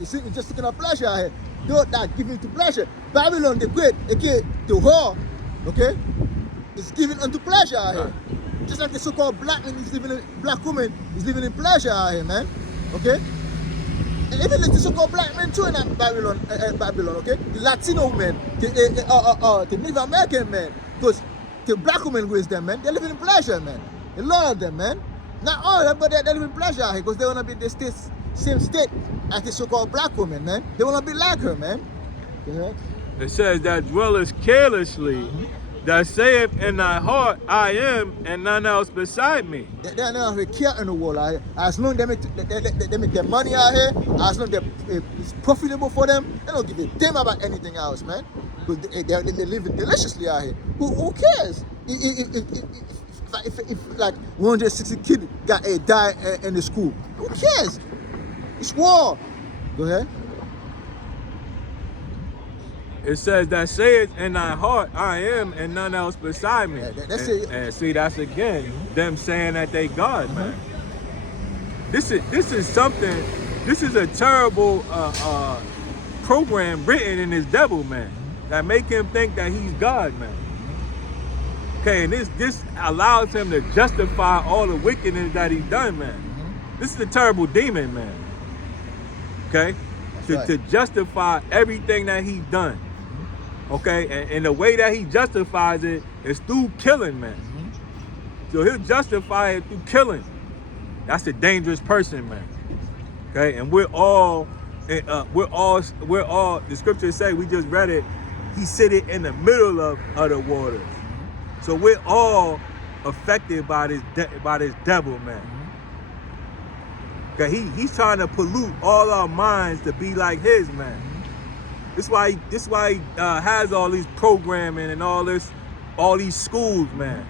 You see, it's just taking a pleasure out here. Those that giving to pleasure. Babylon the Great, okay, the whore, okay, is given unto pleasure out here. Just like the so-called black man black woman is living in pleasure out here, man. Okay? And even the so-called black men too in that Babylon, okay? The Latino men, the Native American men, because the black women with them, man, they're living in pleasure, man. A lot of them, man. Not all of them, but they're living in pleasure out here because they want to be the same state as the so-called black woman, man. They want to be like her, man. Yeah. It says that dwellest carelessly, that saith in thy heart, I am, and none else beside me. They don't have a care in the world out here. As long as they make their money out here, as long as it's profitable for them, they don't give a damn about anything else, man. Because they live deliciously out here. Who cares? If like 160 kids got die in the school, who cares? It's war. Go ahead. It says that saith in thy heart, I am, and none else beside me. That's it. And see, that's again them saying that they God, man. This is something. This is a terrible program written in this devil, man, that make him think that he's God, man. Okay, and this allows him to justify all the wickedness that he's done, man. This is a terrible demon, man. Okay, to justify everything that he's done. Okay, and the way that he justifies it is through killing, man. So he'll justify it through killing. That's a dangerous person, man. Okay, and we're all. The scriptures say, we just read it. He sitteth in the middle of the waters. So we're all affected by this devil, man. Okay, he's trying to pollute all our minds to be like his, man. This why he has all these programming and all these schools, man.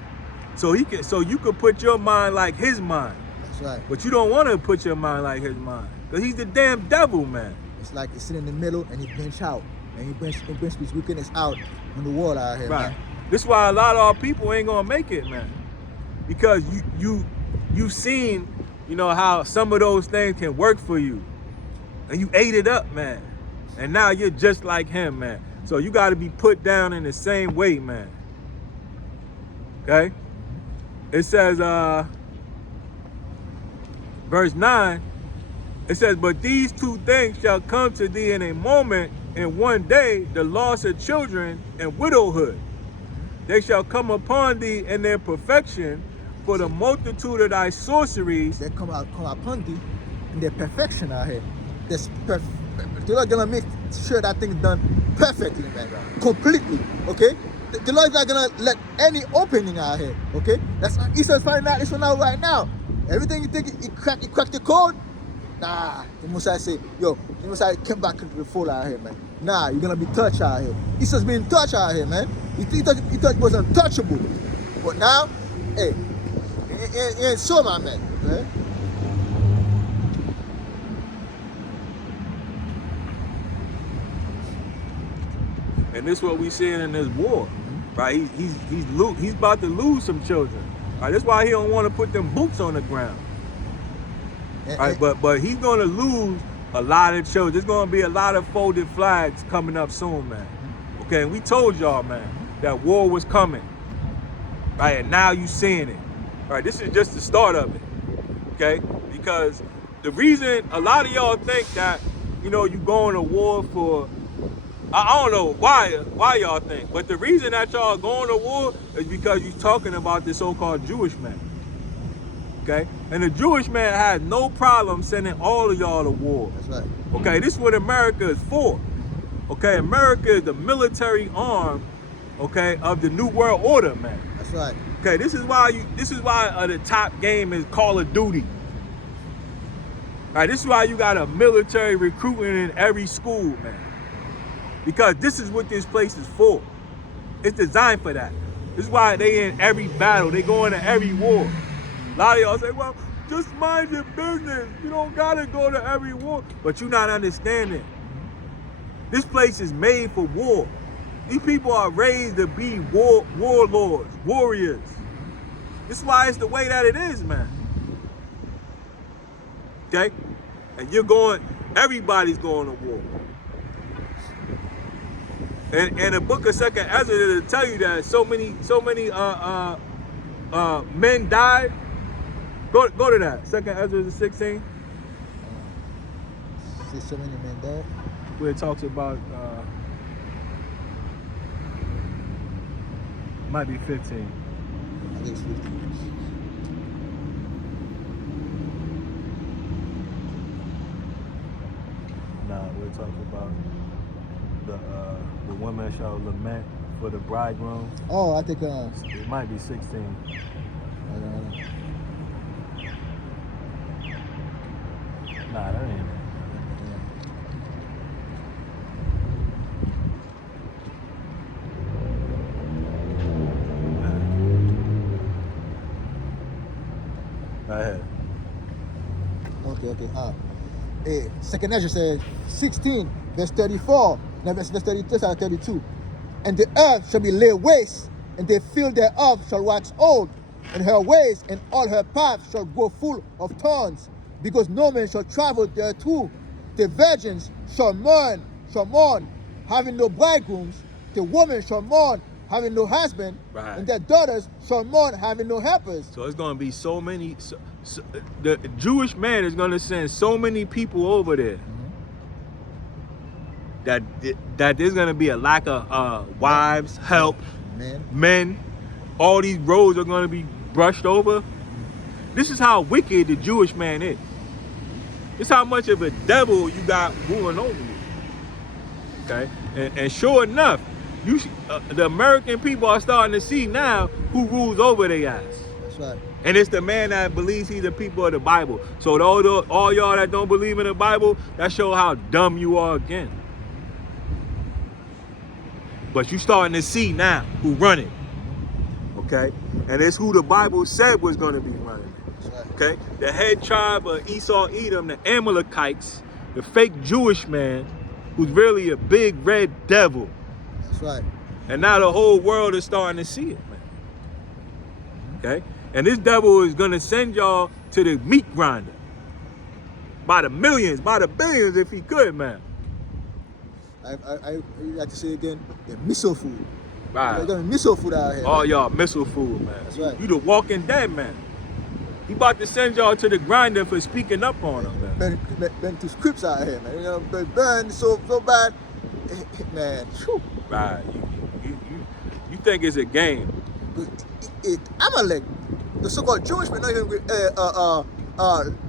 So you can put your mind like his mind. That's right. But you don't want to put your mind like his mind. Because he's the damn devil, man. It's like he's sitting in the middle and he bench out. And he brings his wickedness out on the wall out here, Right. man. This is why a lot of our people ain't gonna make it, man. Because you've seen, you know, how some of those things can work for you. And you ate it up, man. And now you're just like him, man. So you gotta be put down in the same way, man. Okay? It says, verse 9, it says, but these two things shall come to thee in a moment, in one day, the loss of children and widowhood. They shall come upon thee in their perfection, for the multitude of thy sorceries. They come upon thee in their perfection out here. The Lord gonna make sure that thing's done perfectly, man. Completely. Okay? The Lord's not gonna let any opening out here. Okay? That's He says finding out this one out right now. Everything you think he cracked the code. Nah, the Messiah say, yo, the Messiah came back into the fold out here, man. Nah, you're gonna be touched out here. Esau's being touched out here, man. He thought he was untouchable. But now, hey, he ain't so, my man. Right? And this is what we seeing in this war, right? He's about to lose some children, right? That's why he don't want to put them boots on the ground, right? But he's gonna lose a lot of children. There's gonna be a lot of folded flags coming up soon, man. Okay, and we told y'all, man, that war was coming, right? And now you seeing it, right? This is just the start of it, okay? Because the reason a lot of y'all think that, you know, you going to war for, I don't know why y'all think, but the reason that y'all going to war is because you're talking about this so-called Jewish man, okay? And the Jewish man has no problem sending all of y'all to war. That's right. Okay, this is what America is for. Okay, America is the military arm, okay, of the New World Order, man. That's right. Okay, this is why the top game is Call of Duty. All right, this is why you got a military recruiting in every school, man. Because this is what this place is for. It's designed for that. This is why they in every battle. They go into every war. A lot of y'all say, well, just mind your business. You don't gotta go to every war. But you're not understanding. This place is made for war. These people are raised to be warlords, warriors. This is why it's the way that it is, man. Okay? And everybody's going to war. And the book of Second Ezra will tell you that so many men died. Go to that. Second Ezra 16. See so many men dead. Where it talks about might be 15. I think it's 15. Nah, we're talking about the woman shall lament for the bridegroom. Oh, I think It might be 16. Nah, that ain't it. Go ahead. Okay. Second Ezra says 16, verse 34. Now verse 32 and 32. And the earth shall be laid waste, and the field thereof shall wax old, and her ways and all her paths shall go full of thorns, because no man shall travel thereto. The virgins shall mourn, having no bridegrooms. The woman shall mourn, having no husband, Right. and their daughters shall mourn, having no helpers. So it's going to be so many. The Jewish man is going to send so many people over there that there's going to be a lack of wives, help, men. All these roads are going to be brushed over. This is how wicked the Jewish man is. This is how much of a devil you got ruling over you. Okay, and sure enough, the American people are starting to see now who rules over their ass. That's right. And it's the man that believes he's the people of the Bible. So all y'all that don't believe in the Bible, that shows how dumb you are again. But you starting to see now who run it. Okay? And it's who the Bible said was going to be running it. That's right. Okay? The head tribe of Esau, Edom, the Amalekites, the fake Jewish man, who's really a big red devil. That's right. And now the whole world is starting to see it, man. Okay? And this devil is gonna send y'all to the meat grinder. By the millions, by the billions if he could, man. I like to say again, the missile food. Right. They're gonna missile food out here. All y'all missile food, man. That's right. You the walking dead, man. He about to send y'all to the grinder for speaking up on him, man. Been to scripts out here, man. You know, burn so bad, man. Whew. Right. You think it's a game. Amalek, the so-called Jewish man, not even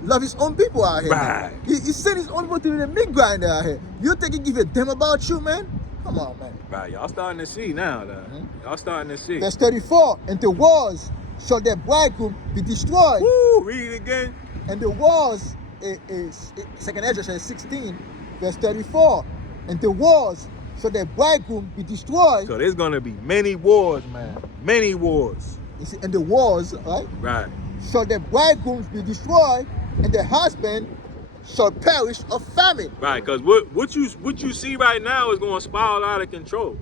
love his own people out here. Right. Man. He sent his own people to the meat grinder out here. You think he give a damn about you, man? Come on, man. Right. Y'all starting to see now, though. Y'all starting to see. Verse 34, and the walls shall their bridegroom be destroyed. Woo! Read it again. And the walls is 2nd Ezra 16, verse 34. And the walls shall their bridegroom be destroyed. So there's gonna be many wars, man. Many wars. You see, and the walls, right? Right. Shall their bridegrooms be destroyed, and their husband shall perish of famine. Right, because what you see right now is going to spiral out of control,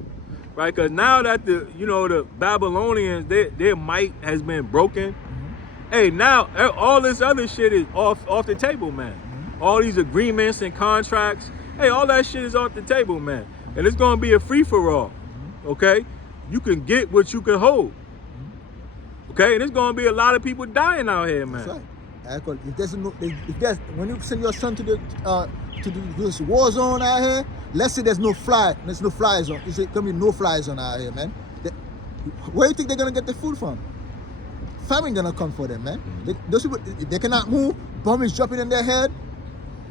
right? Because now that the Babylonians, their might has been broken. Hey, now all this other shit is off the table, man. All these agreements and contracts, hey, all that shit is off the table, man. And it's going to be a free for all. Okay, you can get what you can hold. Okay, and there's going to be a lot of people dying out here, man. That's right. When you send your son to this war zone out here, let's say there's no fly zone. It's gonna be no fly zone out here, man. Where do you think they're gonna get the food from? Famine gonna come for them, man. Those people, they cannot move. Bomb is dropping in their head.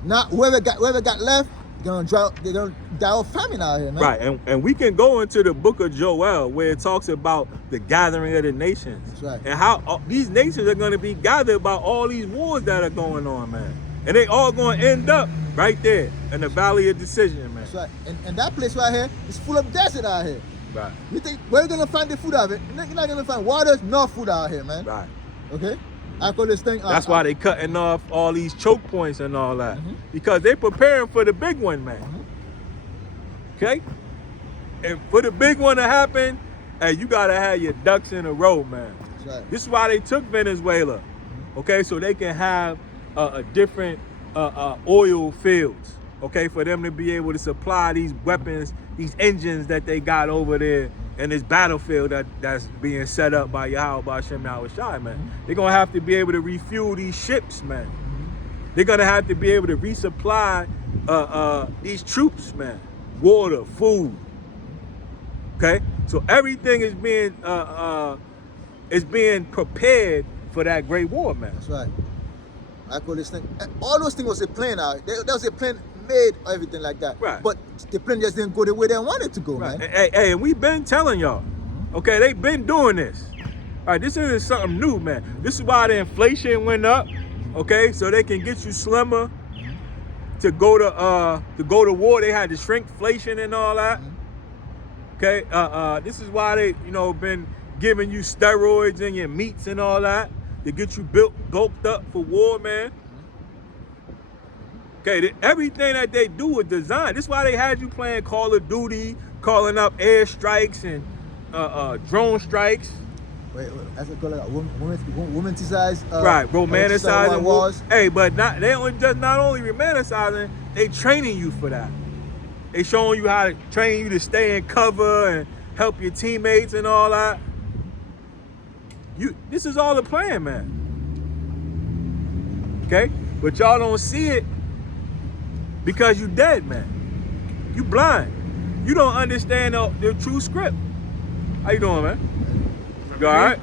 Now whoever got left, they're gonna die of famine out here, man. Right, and we can go into the book of Joel where it talks about the gathering of the nations. That's right. And how these nations are going to be gathered by all these wars that are going on, man. And they all going to end up right there in the Valley of Decision, man. That's right. And that place right here is full of desert out here. Right. You think where you gonna find the food out of it? You're not gonna find water, no food out here, man. Right. Okay? I call this thing. That's why they cutting off all these choke points and all that. Because they preparing for the big one, man. Okay? And for the big one to happen, hey, you gotta have your ducks in a row, man. That's right. This is why they took Venezuela. Okay, so they can have a different oil fields. Okay, for them to be able to supply these weapons, these engines that they got over there in this battlefield that's being set up by Yahweh Ba'Shem Yahushai, man. They're gonna have to be able to refuel these ships, man. They're gonna have to be able to resupply these troops, man. Water, food. Okay, so everything is being prepared for that great war, man. That's right. I call this thing. All those things was a plan out. There was a plan made, everything like that. Right. But the plan just didn't go the way they wanted to go, Right. man. Hey, and we've been telling y'all, okay, they've been doing this. All right, this isn't something new, man. This is why the inflation went up, okay, so they can get you slimmer to go to war. They had the shrinkflation and all that. Okay, this is why they, been giving you steroids in your meats and all that to get you bulked up for war, man. Okay, everything that they do is designed. This is why they had you playing Call of Duty, calling up air strikes and drone strikes. Wait, that's what call it romanticized. Right, romanticizing wars. Hey, but not only romanticizing, they training you for that. They showing you how to train you to stay in cover and help your teammates and all that. This is all the plan, man. Okay, but y'all don't see it because you dead, man. You blind. You don't understand the true script. How you doing, man? You all right?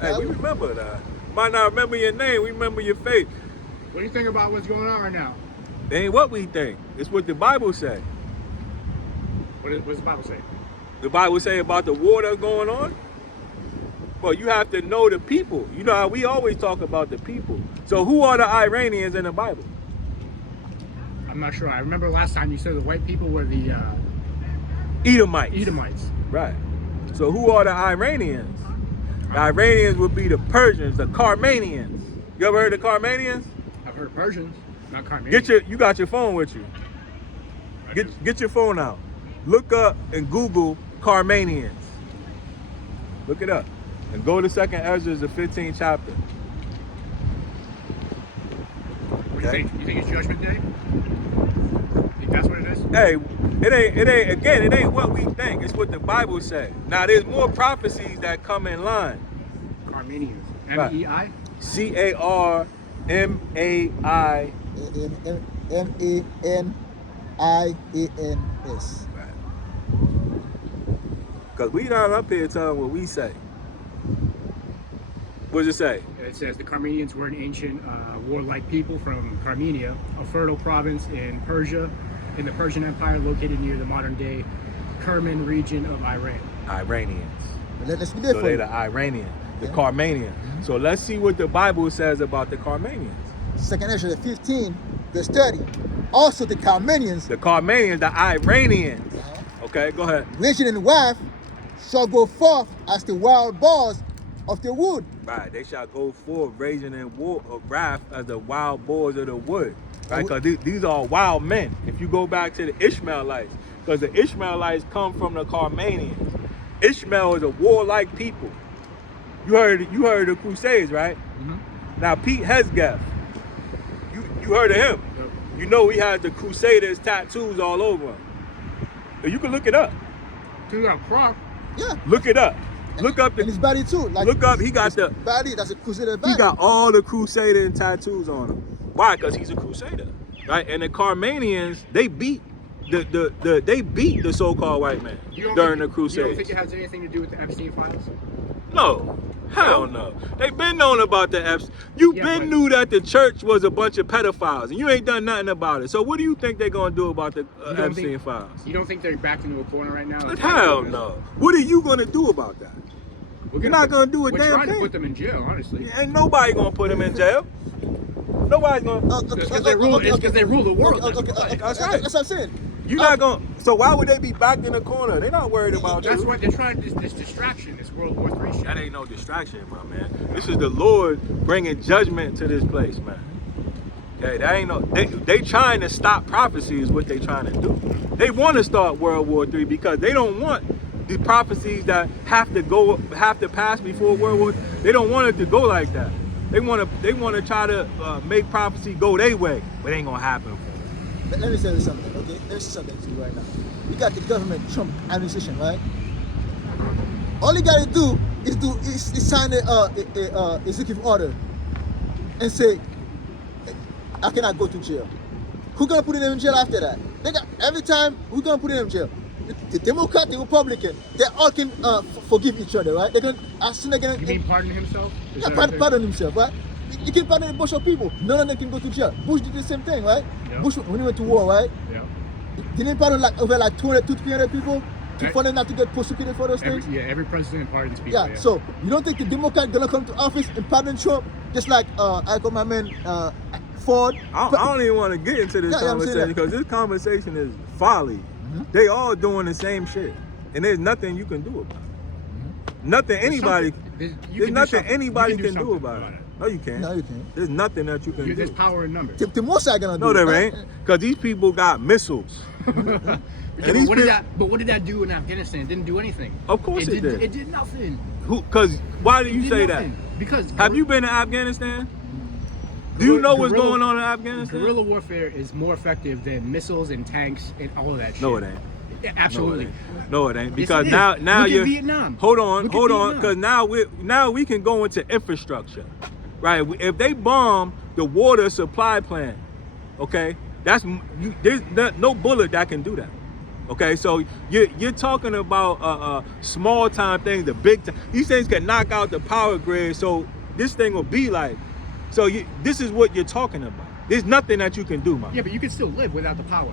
Hey, we remember that. Might not remember your name, we remember your face. What do you think about what's going on right now? It ain't what we think. It's what the Bible say. What's the Bible say? The Bible say about the war that's going on. Well, you have to know the people. You know how we always talk about the people. So who are the Iranians in the Bible? I'm not sure. I remember last time you said the white people were the Edomites. Edomites. Right. So who are the Iranians? The Iranians would be the Persians, the Carmanians. You ever heard of Carmanians? I've heard Persians, not Carmanians. You got your phone with you. Get your phone out. Look up and Google Carmanians. Look it up. And go to 2nd Ezra, the 15th chapter. What do you think? You think it's Judgment Day? Think that's what it is? Hey, it ain't what we think. It's what the Bible says. Now there's more prophecies that come in line. Armenians. Right. MEI? CARMAI. MANIANS. Because we not up here telling what we say. What does it say? It says the Carmenians were an ancient warlike people from Carmenia, a fertile province in Persia, in the Persian Empire, located near the modern-day Kerman region of Iran. Iranians. Let's be there So for they're you. the Iranian, the Yeah. Carmanian. So let's see what the Bible says about the Carmanians. 2nd Ezra 15, verse 30. Also the Carmanians, The Carmanians, the Iranians. Okay, go ahead. raging in wrath, shall go forth as the wild boars of the wood. Right, they shall go forth raging in war of wrath as the wild boars of the wood. Right, because these are wild men. If you go back to the Ishmaelites, because the Ishmaelites come from the Carmanians. Ishmael is a warlike people. You heard of the Crusades, right? Mm-hmm. Now Pete Hesgeth, you heard of him? Yep. You know he has the Crusaders tattoos all over him. You can look it up. Took out cross. Yeah. Look it up. Look up And his the. body too. Like Look up. He got the. body, that's a crusader body. He got all the Crusader tattoos on him. Why? Because he's a Crusader, right? And the Carmanians, they beat the so-called white man during the You don't Crusades. think it has anything to do with the Epstein files? No, hell no. They been known about the Epstein. You Yeah, been but- knew that the church was a bunch of pedophiles, and you ain't done nothing about it. So what do you think they're gonna do about the You don't Epstein think- files? You don't think they're backed into a corner right now? Hell no. What are you gonna do about that? You're not gonna do a We're damn trying to thing. put them in jail, honestly. Ain't nobody gonna put him in jail. Nobody's gonna. It's because they rule. It's because they rule the world. Okay, That's right. That's what I'm saying. You're not gonna. So why would they be backed in the corner? They're not worried about That's you. what they're trying. This distraction. This World War III shit. That ain't no distraction, my man. This is the Lord bringing judgment to this place, man. Okay, that ain't no. They trying to stop prophecy is what they trying to do. They want to start World War III because they don't want the prophecies that have to pass before World War. They don't want it to go like that. They want to try to make prophecy go their way, but it ain't gonna happen for them. Let me tell you something, okay? Let me say something to you right now. You got the government Trump administration, right? All you gotta do is sign a executive order and say, I cannot go to jail. Who gonna put him in jail after that? They got every time who gonna put him in jail? The Democrat, the Republican, they all can forgive each other, right? They're gonna as soon as they're You gonna mean pardon himself? Is yeah, that- pardon himself, right? You can pardon a bunch of people. None of them can go to jail. Bush did the same thing, right? Yeah. Bush, when he went to war, right? Yeah. Didn't he pardon like over like 200 to 300 people Right. for them not to get prosecuted for those things? Every president pardons people. Yeah. So you don't think the Democrat gonna come to office and pardon Trump just like I call my man Ford? I don't even want to get into this Yeah, I'm saying conversation that. because this conversation is folly. Mm-hmm. They all doing the same shit, and there's nothing you can do about it. Nothing anybody. You There's can do nothing something. anybody You can do something about it. No, you can't. No, you can't. There's nothing that you can There's do. power in numbers. The Mosai gonna No, do it, there right? ain't. Because these people got missiles. Yeah, these but what did that do in Afghanistan? It didn't do anything. Of course it did. It did nothing. Because why do It you did say nothing. Because that? Have you been to Afghanistan? Do you know what's guerrilla- going on in Afghanistan? Guerrilla warfare is more effective than missiles and tanks and all of that shit. No, it ain't. Yeah, absolutely. No, it ain't. Yes, Because it is. now Look at you're Vietnam. Hold on, Look at hold on, Vietnam. because now we can go into infrastructure, right? If they bomb the water supply plant, okay, there's no bullet that can do that. Okay, so you're talking about small time things, the big time. These things can knock out the power grid. So this thing will be like, this is what you're talking about. There's nothing that you can do, man. Yeah, but you can still live without the power.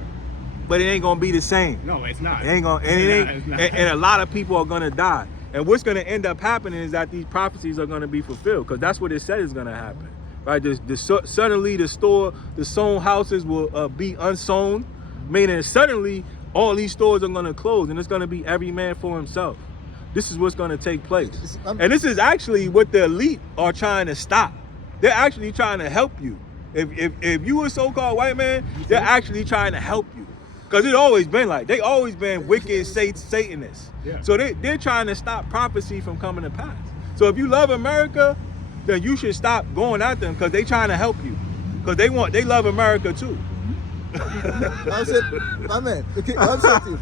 But it ain't gonna be the same. No, it's not. It ain't gonna, It's not. and a lot of people are gonna die. And what's gonna end up happening is that these prophecies are gonna be fulfilled, because that's what it said is gonna happen, right? Suddenly the sown houses will be unsown, meaning suddenly all these stores are gonna close, and it's gonna be every man for himself. This is what's gonna take place, and this is actually what the elite are trying to stop. They're actually trying to help you. If you a so-called white man, they're actually trying to help you. Because it's always been like, they always been wicked Satanists. Yeah. So they're trying to stop prophecy from coming to pass. So if you love America, then you should stop going at them because they trying to help you. Because they love America too. I said, my man, okay, I'm saying to you.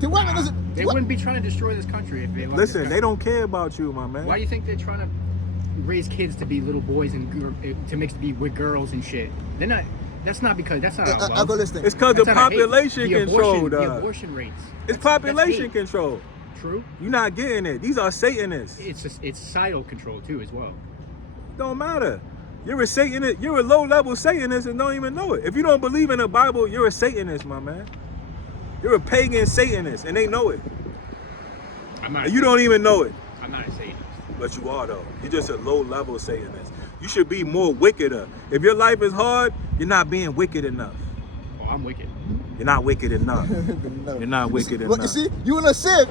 The woman doesn't. They wouldn't be trying to destroy this country if they loved Listen, this they don't care about you, my man. Why do you think they're trying to raise kids to be little boys and to mix to be with girls and shit? They're not. That's not because that's not. I'll go listen. It's because the That's not a hate. population The control, abortion, the dog. abortion rates. It's That's population hate. control. True. You're not getting it. These are Satanists. It's societal control too as well. Don't matter. You're a Satanist. You're a low-level Satanist and don't even know it. If you don't believe in the Bible, you're a Satanist, my man. You're a pagan Satanist, and they know it. I'm not. And you don't even know it. I'm not a Satanist. But you are, though. You're just a low-level Satanist. You should be more wickeder. If your life is hard, you're not being wicked enough. Oh, I'm wicked. You're not wicked enough. No. You're not wicked Well, enough. you see, you wanna save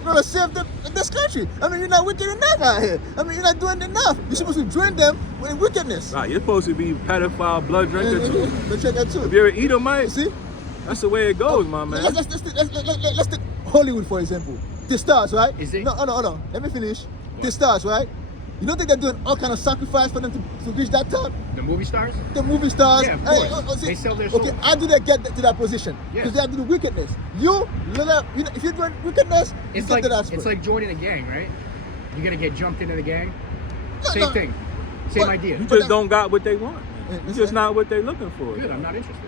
this country. I mean, you're not wicked enough out here. I mean, you're not doing enough. You're supposed to join them with wickedness. Right, you're supposed to be pedophile, blood drinker, too. Let's check that If too. you're an Edomite, You see? that's the way it goes, my man. Let's take Hollywood for example. The stars, right? Is it? No, hold on. Let me finish. The stars, right? You don't think they're doing all kind of sacrifice for them to reach that top? The movie stars? The movie stars. Yeah, of Hey, course. see, They sell their Okay, soul. how do they get to that position? Yeah. Because they have to do wickedness. You know, if you're doing wickedness, you It's get like to that spot. it's like joining a gang, right? You're gonna get jumped into the gang. No, Same no. thing. Same But- idea. You But just don't got what they want. Yeah, You just not what they looking for. Good. I'm not interested.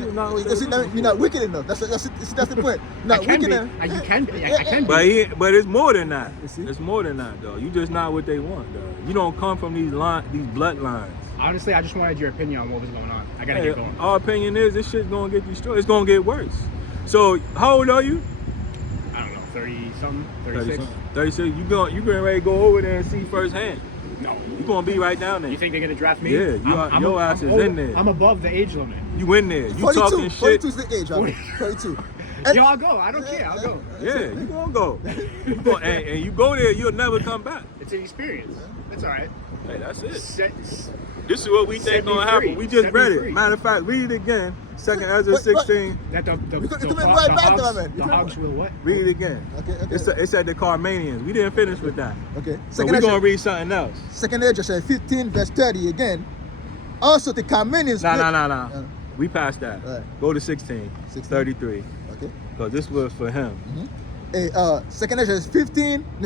You're not what You they see, looking you're not wicked enough. That's the point. You're I not can wicked be. enough. You can be. I can be. But it's more than that. You see? It's more than that, though. You just not what they want, though. You don't come from these bloodlines. Honestly, I just wanted your opinion on what was going on. I gotta Hey, get going. our opinion is this shit's gonna get destroyed. It's gonna get worse. So how old are you? I don't know, 30 something, 36. 36. You getting ready to go over there and see firsthand. No. You gonna be right down there. You think they're gonna draft me? Yeah, your ass is in there. I'm above the age limit. You in there. You 42. talking 42 shit. is the age, right? 42. Yo, I'll go. I don't care. I'll go. Yeah, you gonna go. And you go there, you'll never come back. It's an experience. That's all right. Hey, that's it. Set, This is what we think Set me gonna happen. free. We just Set me read it. free. Matter of fact, read it again. Second Ezra But- 16. that the You coming right back to that, man. You the coming hogs will what? Read it again. Okay. It said the Carmanians. We didn't finish with that. Okay. So we're gonna read something else. Second Ezra said 15 verse 30 again. Also the Carmenians. Nah. We passed that. Right. Go to 16. 33. Okay. Because this was for him. Hey, Second Ezra is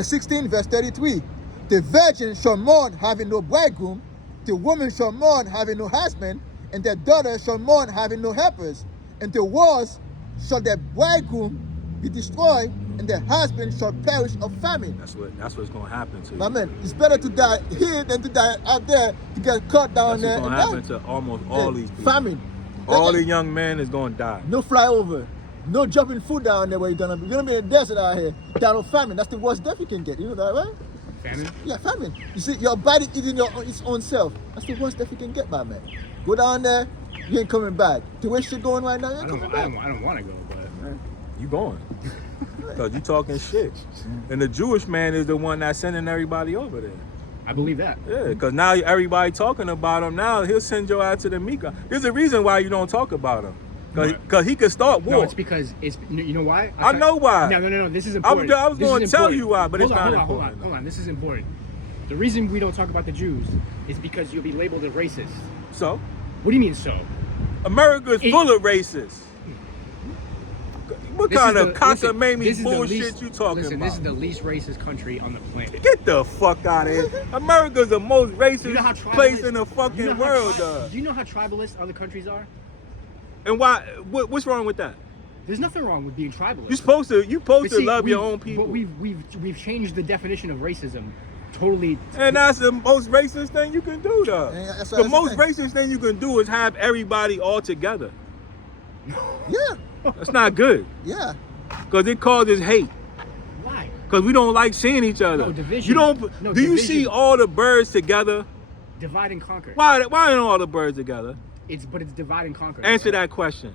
16 verse 33. The virgin shall mourn having no bridegroom, the woman shall mourn having no husband, and their daughter shall mourn having no helpers. And the wars shall their bridegroom be destroyed, and their husband shall perish of famine. That's what's gonna happen to you. My man, it's better to die here than to die out there to get caught down That's there. what's gonna happen to almost all these people. Famine. All the young men is gonna die. No flyover. No jumping food down there where you're gonna be. You're gonna be in the desert out here. Down of famine. That's the worst death you can get. You know that, right? Famine? Yeah, famine. You see, your body eating its own self. That's the worst death you can get, my man. Go down there, you ain't coming back. The way shit going right now, you I ain't don't, coming I back. don't, I don't want to go, but You going. Because you talking shit. And the Jewish man is the one that's sending everybody over there. I believe that. Yeah, because now everybody talking about him. Now he'll send your ass to the Mika. There's a reason why you don't talk about him. Because he could start war. No, it's because you know why? I know why. No. This is important. I was This going is to tell important. you why, but it's not Hold important. on. This is important. The reason we don't talk about the Jews is because you'll be labeled a racist. So, What do you mean so? America is It- full of racists. What This kind is of the- cockamamie this is the bullshit least- you talking listen, about? This is the least racist country on the planet. Get the fuck out of here. America's the most racist You know how place tribalist- in the fucking you know how world, tri- dog. Do you know how tribalist other countries are? And why? What's wrong with that? There's nothing wrong with being tribalist. You supposed to But see, love your we've- own people. But we've changed the definition of racism totally. And that's the most racist thing you can do, though. Yeah, that's The the most thing. racist thing you can do is have everybody all together. Yeah, That's not good. yeah. Because it causes hate. Why? Because we don't like seeing each other. No, division. You don't. No, do you division. see all the birds together? Divide and conquer. Why aren't all the birds together? It's divide and conquer. Answer that question.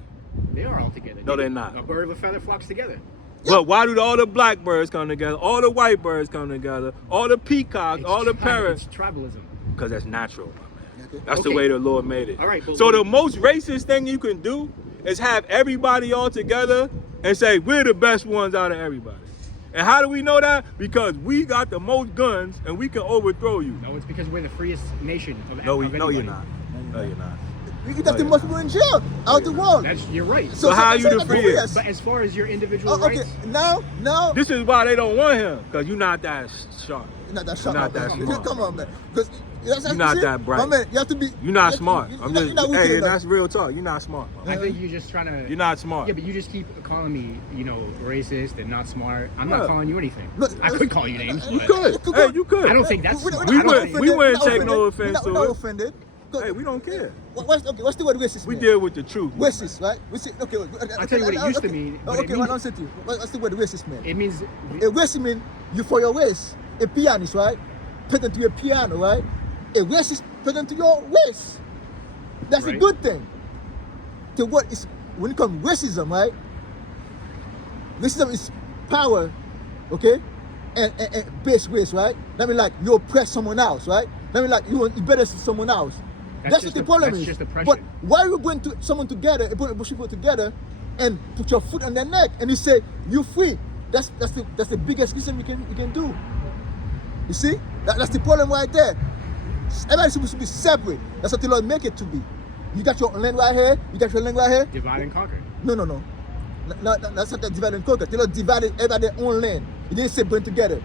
They are all together. No, they're not. A bird of a feather flocks together. But why do all the black birds come together? All the white birds come together. All the peacocks, all the parrots. It's tribalism. Because that's natural, my man. Okay. That's the Okay. way the Lord made it. All right, but so what- the most racist thing you can do is have everybody all together and say we're the best ones out of everybody. And how do we know that? Because we got the most guns and we can overthrow you. No, it's because we're the freest nation of No, of no, you're anybody. not. No, you're not. We got the yeah. most people in jail out the world. You're right. So how you the that's freest? But as far as your individual Okay, rights, now, This is why they don't want him, because you're not that sharp. you're not that sharp. not that man. smart. Come on, man. Because You're not that bright. My man, you have to be. You're not you- smart. you're I'm not- just, you're not wicked hey, enough. that's real talk. You're not smart. I think you're just trying to. You're not smart. Yeah, but you just keep calling me, racist and not smart. I'm Yeah. not calling you anything. Look, I could call you names. You but could. Hey, you could. I don't think that's We're smart. not We I don't wouldn't- think- we wouldn't We're not take no offended. offense We're to not it. offended. Hey, we don't care. What's the word racist We mean? deal with the truth. Racist, right? We say, okay. I'll tell you what it used to mean, but it Okay, what means- I'm saying to you. What's the word racist mean? It means A racist mean you for your waist. A pianist, right? Pretend to be a piano, right? A racist pretend to your waist. That's a Right. good thing. So what is when it comes racism, right? Racism is power, okay? And base race, right? That means like you oppress someone else, right? That means like you better see someone else. That's That's just what the a- problem that's is. just oppression. But why you bring someone together, you put a bunch of people together, and put your foot on their neck, and you say you're free? That's the biggest reason you can do. You see, that's the problem right there. Everybody's supposed to be separate. That's what the Lord make it to be. You got your land right here. You got your land right here. divide and conquer. No. That's not that divide and conquer. The Lord divided everybody their own land. He didn't say bring together.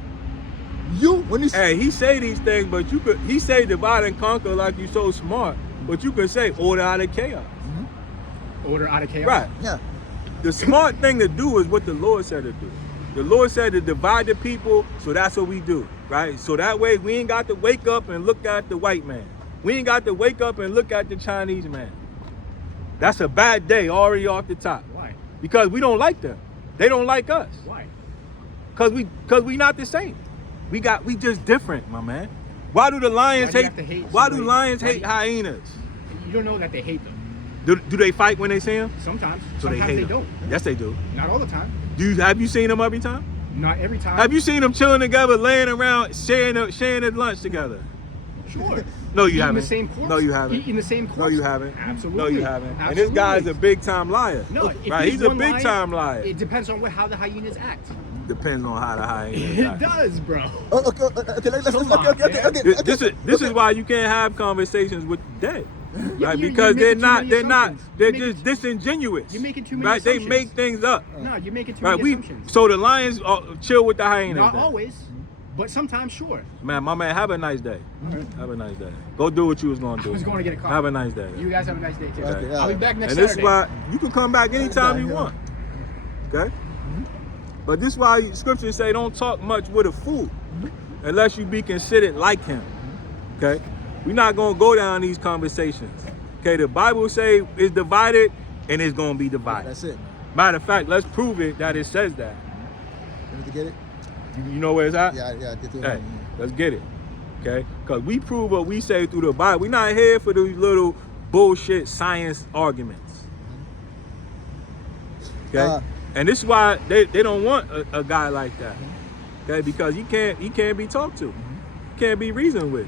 You when you Hey, he say these things, but he say divide and conquer like you so smart, but you can say order out of chaos. Order out of chaos. Right. yeah. The smart thing to do is what the Lord said to do. The Lord said to divide the people, so that's what we do, right? So that way we ain't got to wake up and look at the white man. We ain't got to wake up and look at the Chinese man. That's a bad day already off the top. Why? Because we don't like them. They don't like us. Why? Cause we not the same. We just different, my man. Why do the lions Why do you hate? have to hate Why do somebody? lions Why do hate you- hyenas? You don't know that they hate them. Do they fight when they see them? Sometimes. So Sometimes they hate they them. don't. Yes, they do. Not all the time. Have you seen them every time? Not every time. Have you seen them chilling together, laying around, sharing their lunch together? Sure. No, you Eating haven't. the same course? No, you haven't. Eating the same course? No, you haven't. Absolutely. No, you haven't. And Absolutely. this guy's a big time liar. No, if right? He's a one big lion, time liar. It depends on how the hyenas act. Depends on how the hyenas It act. does, bro. Okay. Let's Come on, This is why you can't have conversations with the dead. Right? you're Because making too many they're assumptions. They're You're just making- disingenuous. you're making too many right? They assumptions. make things up. No, you're making too Right? many assumptions. So the lions chill with the hyenas. Not then. always, but sometimes, sure. Man, my man, have a nice day. Have a nice day. Go do what you was gonna do. I was going to get a coffee. Have a nice day. You guys have a nice day, too. Okay, I'll be back next And this Saturday. is why you can come back anytime you Yeah. want. Okay? But this is why scriptures say don't talk much with a fool unless you be considered like him. Okay? We're not gonna go down these conversations. Okay, the Bible say it's divided and it's gonna be divided. That's it. Matter of fact, let's prove it that it says that. You need to get it? You know where it's at? Yeah. Get it. Hey, let's get it. Okay? Because we prove what we say through the Bible. We're not here for these little bullshit science arguments. Okay? And this is why they don't want a guy like that. Okay? Because he can't be talked to. He can't be reasoned with.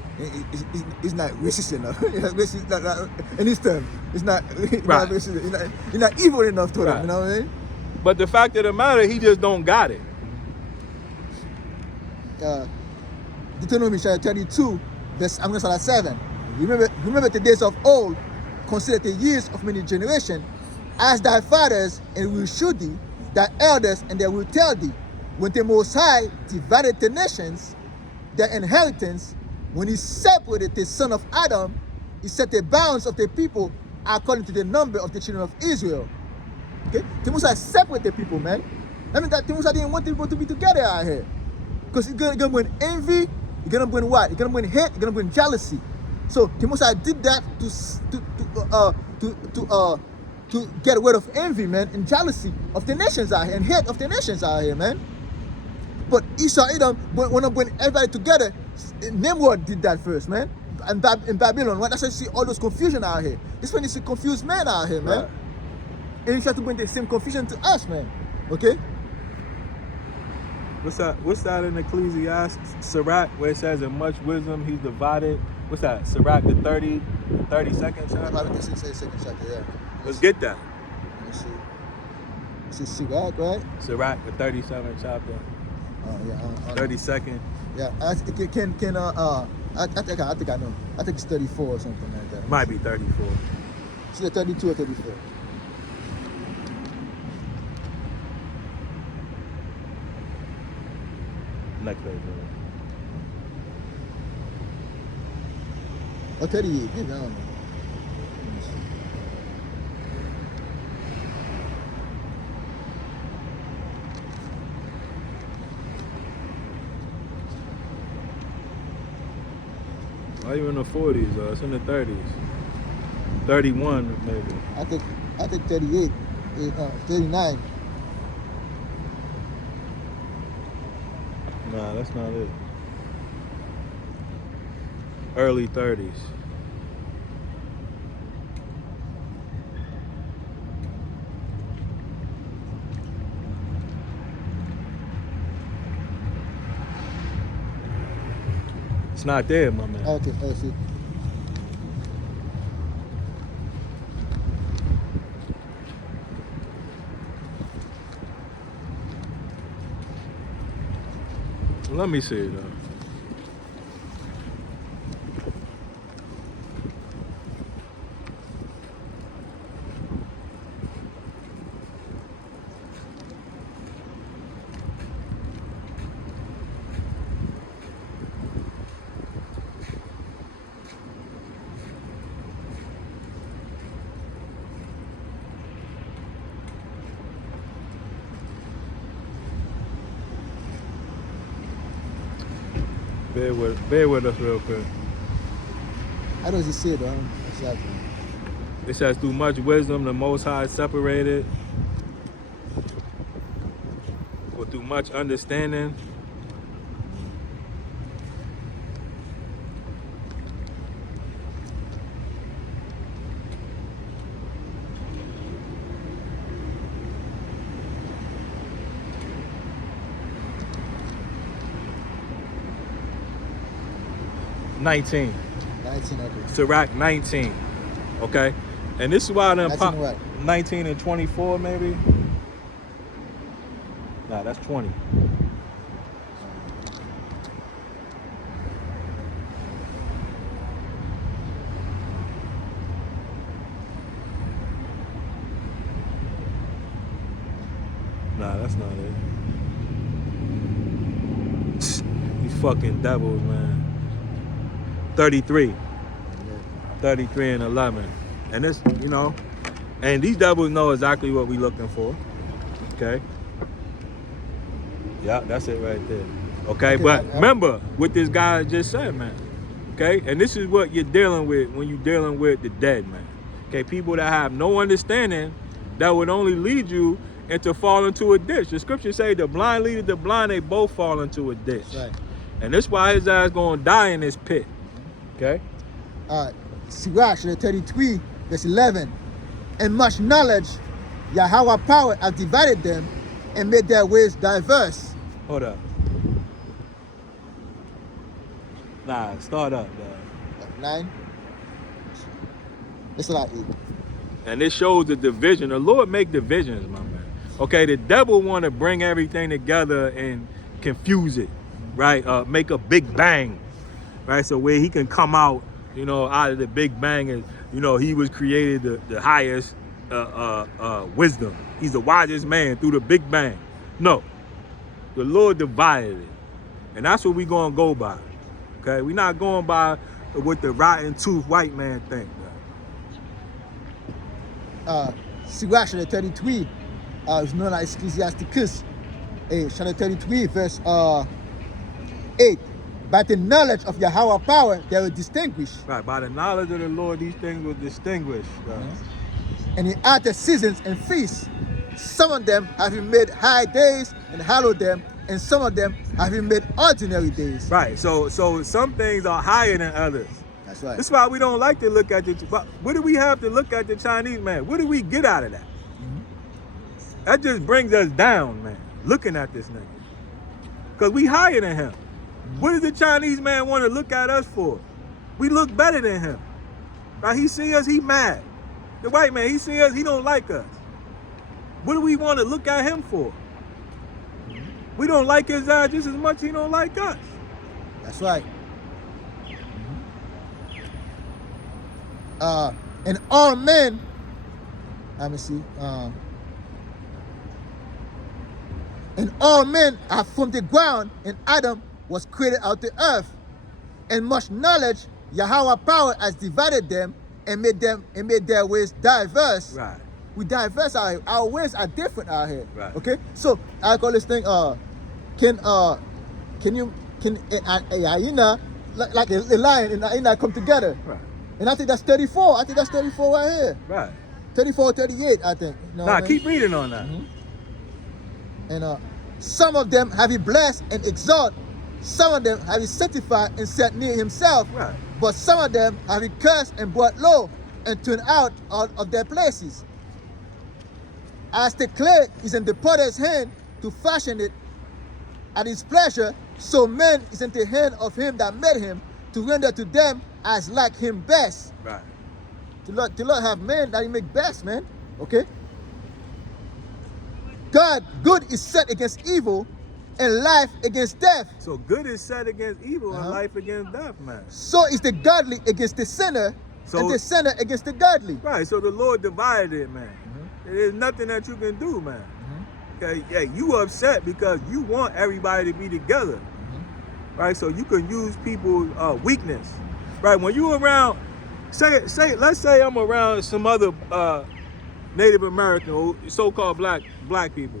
It's not racist enough. Racist not in this term. It's not Right. not racist. It's not evil enough to Right. them. You know what I mean? But the fact of the matter, he just don't got it. Deuteronomy chapter 32, verse I'm going to start at 7. Remember the days of old, consider the years of many generations, as thy fathers, and will show thee, thy elders, and they will tell thee, when the Most High divided the nations, their inheritance, when he separated the son of Adam, he set the bounds of the people according to the number of the children of Israel. Okay? The Most High separated the people, man. I mean, that the Most High didn't want people to be together out here. Because it's gonna bring envy, it's gonna bring what? It's gonna bring hate, it's gonna bring jealousy. So the Most High did that to get rid of envy, man, and jealousy of the nations out here, and hate of the nations out here, man. But Esau, Edom, when I bring everybody together, Nimrod did that first, man. And in Babylon, right? That's why you see all those confusion out here. This when you see confused men out here, man. Right. And he tries to bring the same confusion to us, man. Okay? What's that in Ecclesiastes, Sirach, where it says in much wisdom he's divided What's that? Sirach, the 32nd chapter? About the second chapter, yeah. Let's get that. Let me see. This is Sirach, right? Sirach, the 37th chapter. Oh, yeah. 32nd. Yeah, I think I know. I think it's 34 or something like that. Might be 34. It's either 32 or 34. Next page, brother. Or 38, maybe, I don't know. Let me see. Why you in the 40s? It's in the 30s. 31 maybe. I think 38, 39. Nah, that's not it. Early 30s. It's not there, my man. Okay, I see. Let me see it though. Bear with us real quick. How does it say though? Exactly. It says, through much wisdom, the Most High separated. Or through much understanding. $19. 19, okay. Sirach 19. Okay? And this is why I done 19 pop what? 19 and 24 maybe. Nah, that's 20. Nah, that's not it. These fucking devils, man. 33. 33 and 11. And this, you know, and these devils know exactly what we looking for. Okay? Yeah, that's it right there. Okay, but remember what this guy just said, man. Okay? And this is what you're dealing with when you're dealing with the dead, man. Okay, people that have no understanding, that would only lead you into fall into a ditch. The scriptures say the blind leadeth the blind, they both fall into a ditch. Right. And that's why his ass gonna die in this pit. Okay? Sirach 33, verse 11. And much knowledge, Yahweh power have divided them and made their ways diverse. Hold up. Nah, start up, dog. 9. It's like 8. And this shows the division. The Lord make divisions, my man. Okay, the devil want to bring everything together and confuse it, right? Make a big bang, right? So where he can come out, you know, out of the big bang, and you know, he was created the highest wisdom. He's the wisest man through the big bang. No, the Lord divided it, and that's what we gonna go by. Okay, we're not going by what the rotten tooth white man think. Sirach 33 is known as Ecclesiasticus. Chapter 33, verse 8. By the knowledge of Yahweh power, they will distinguish. Right, by the knowledge of the Lord, these things will distinguish. And he added seasons and feasts. Some of them have he made high days and hallowed them, and some of them have he made ordinary days. Right, so some things are higher than others. That's right. That's why we don't like to look at the, but what do we have to look at the Chinese man? What do we get out of that? That just brings us down, man, looking at this nigga. Because we higher than him. What does the Chinese man want to look at us for? We look better than him. Right? He see us, he mad. The white man, he see us, he don't like us. What do we want to look at him for? We don't like his eye just as much as he don't like us. That's right. And all men, let me see. And all men are from the ground, and Adam was created out of the earth. And much knowledge, Yahweh power has divided them and made their ways diverse. Right. We diverse our ways are different out here. Right. Okay? So I call this thing can a hyena like a lion and a hyena come together? Right. And I think that's 34. I think that's 34 right here. Right. 34, 38, I think. You know Nah, what I mean? keep reading on that. And some of them have he blessed and exalted. Some of them have he sanctified and set near himself. Right. But some of them have he cursed and brought low and turned out of their places. As the clay is in the potter's hand to fashion it at his pleasure, so man is in the hand of him that made him to render to them as like him best. Right. To Lord have men that he make best, man. Okay? God, good is set against evil and life against death. So good is set against evil and life against death, man. So is the godly against the sinner, So- and the sinner against the godly. Right, so the Lord divided it, man. There's nothing that you can do, man. Okay, yeah, you upset because you want everybody to be together. Right, so you can use people's weakness. Right, when you around, let's say I'm around some other Native American or so-called black people.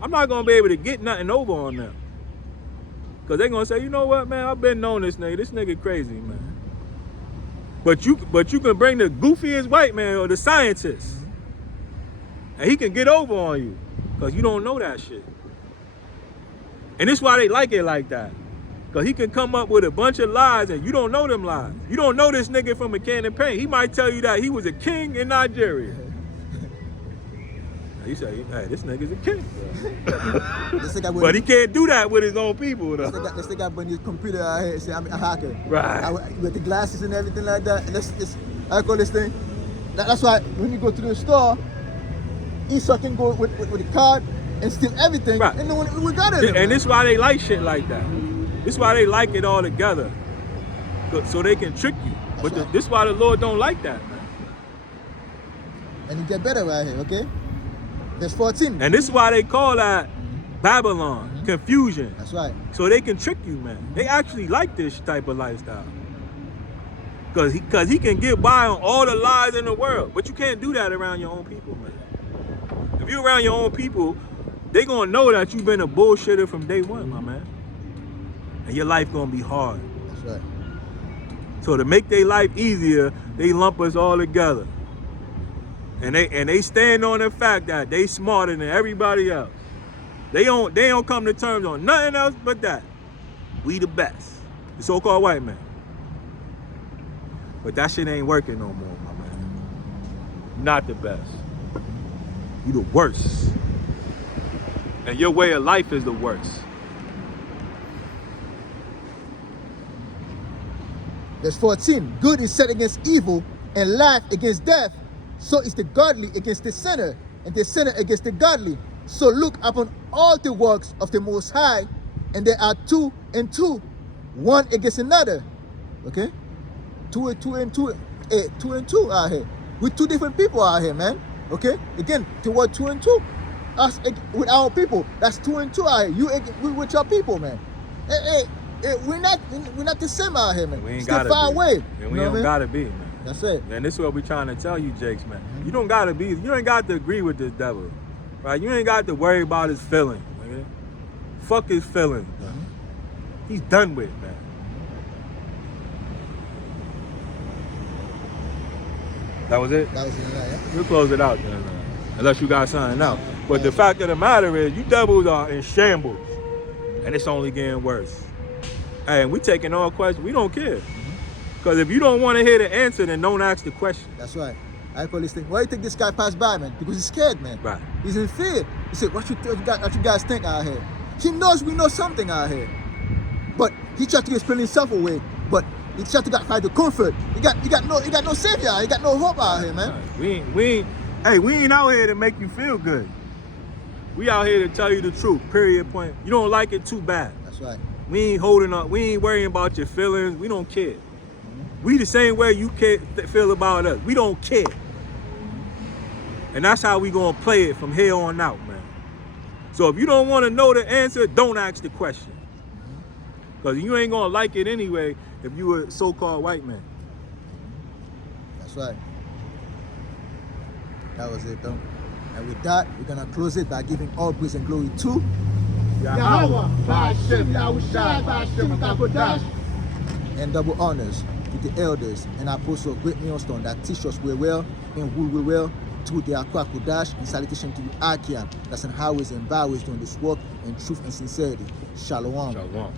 I'm not gonna be able to get nothing over on them. Cause they're gonna say, you know what, man, I've been knowing this nigga crazy, man. But you can bring the goofiest white man or the scientist, and he can get over on you, cause you don't know that shit. And this why they like it like that. Cause he can come up with a bunch of lies and you don't know them lies. You don't know this nigga from a can of paint. He might tell you that he was a king in Nigeria. You say, hey, this nigga's a king. But he can't do that with his own people, though. Let's take out when his computer out here and say, I'm a hacker. Right. With the glasses and everything like that. And I call this thing. That's why when you go to the store, Esau can go with the card and steal everything. Right. And then we got it. And this is why they like shit like that. This is why they like it all together. So they can trick you. But this is why the Lord don't like that, man. And you get better right here, okay? Verse 14. And this is why they call that Babylon, confusion. That's right. So they can trick you, man. They actually like this type of lifestyle. Cause he can get by on all the lies in the world. But you can't do that around your own people, man. If you're around your own people, they gonna know that you've been a bullshitter from day one, my man. And your life gonna be hard. That's right. So to make their life easier, they lump us all together. And they stand on the fact that they smarter than everybody else. They don't come to terms on nothing else but that. We the best. The so-called white man. But that shit ain't working no more, my man. Not the best. You the worst. And your way of life is the worst. Verse 14. Good is set against evil and life against death. So is the godly against the sinner, and the sinner against the godly. So look upon all the works of the Most High, and there are two and two, one against another. Okay? Two and two out here. With two different people out here, man. Okay? Again, the word 2 and 2. Us with our people, that's 2 and 2 out here. You with your people, man. Hey, we're not the same out here, man. We ain't Still gotta far be. away. And we don't gotta be, man. That's it. And this is what we're trying to tell you, Jakes, man. You don't gotta be, you ain't got to agree with this devil. Right? You ain't got to worry about his feelings. Okay? Fuck his feelings. Man. He's done with, man. That was it? That was it, yeah. We'll close it out then, unless you got something else. But the fact of the matter is, you devils are in shambles, and it's only getting worse. Hey, and we taking all questions. We don't care. Because if you don't want to hear the answer, then don't ask the question. That's right. I call this thing. Why you think this guy passed by, man? Because he's scared, man. Right. He's in fear. He said, what you guys think out here? He knows we know something out here. But he tried to explain himself away. But You try to find the comfort. You got no savior. You got no hope out here, man. We ain't out here to make you feel good. We out here to tell you the truth. Period. Point. You don't like it, too bad. That's right. We ain't holding up. We ain't worrying about your feelings. We don't care. We the same way you feel about us. We don't care. And that's how we gonna play it from here on out, man. So if you don't want to know the answer, don't ask the question. Because you ain't gonna like it anyway if you a so-called white man. That's right. That was it, though. And with that, we're gonna close it by giving all praise and glory to Yahweh, Ba'ashem, Yahushai, Ba'ashem, Kakodash. and double honors to the elders and apostles of Great Millstone that teach us well and rule well through their Kwakudash, and salutation to the Archean that's in highways and byways doing this work in truth and sincerity. Shalom. Shalom.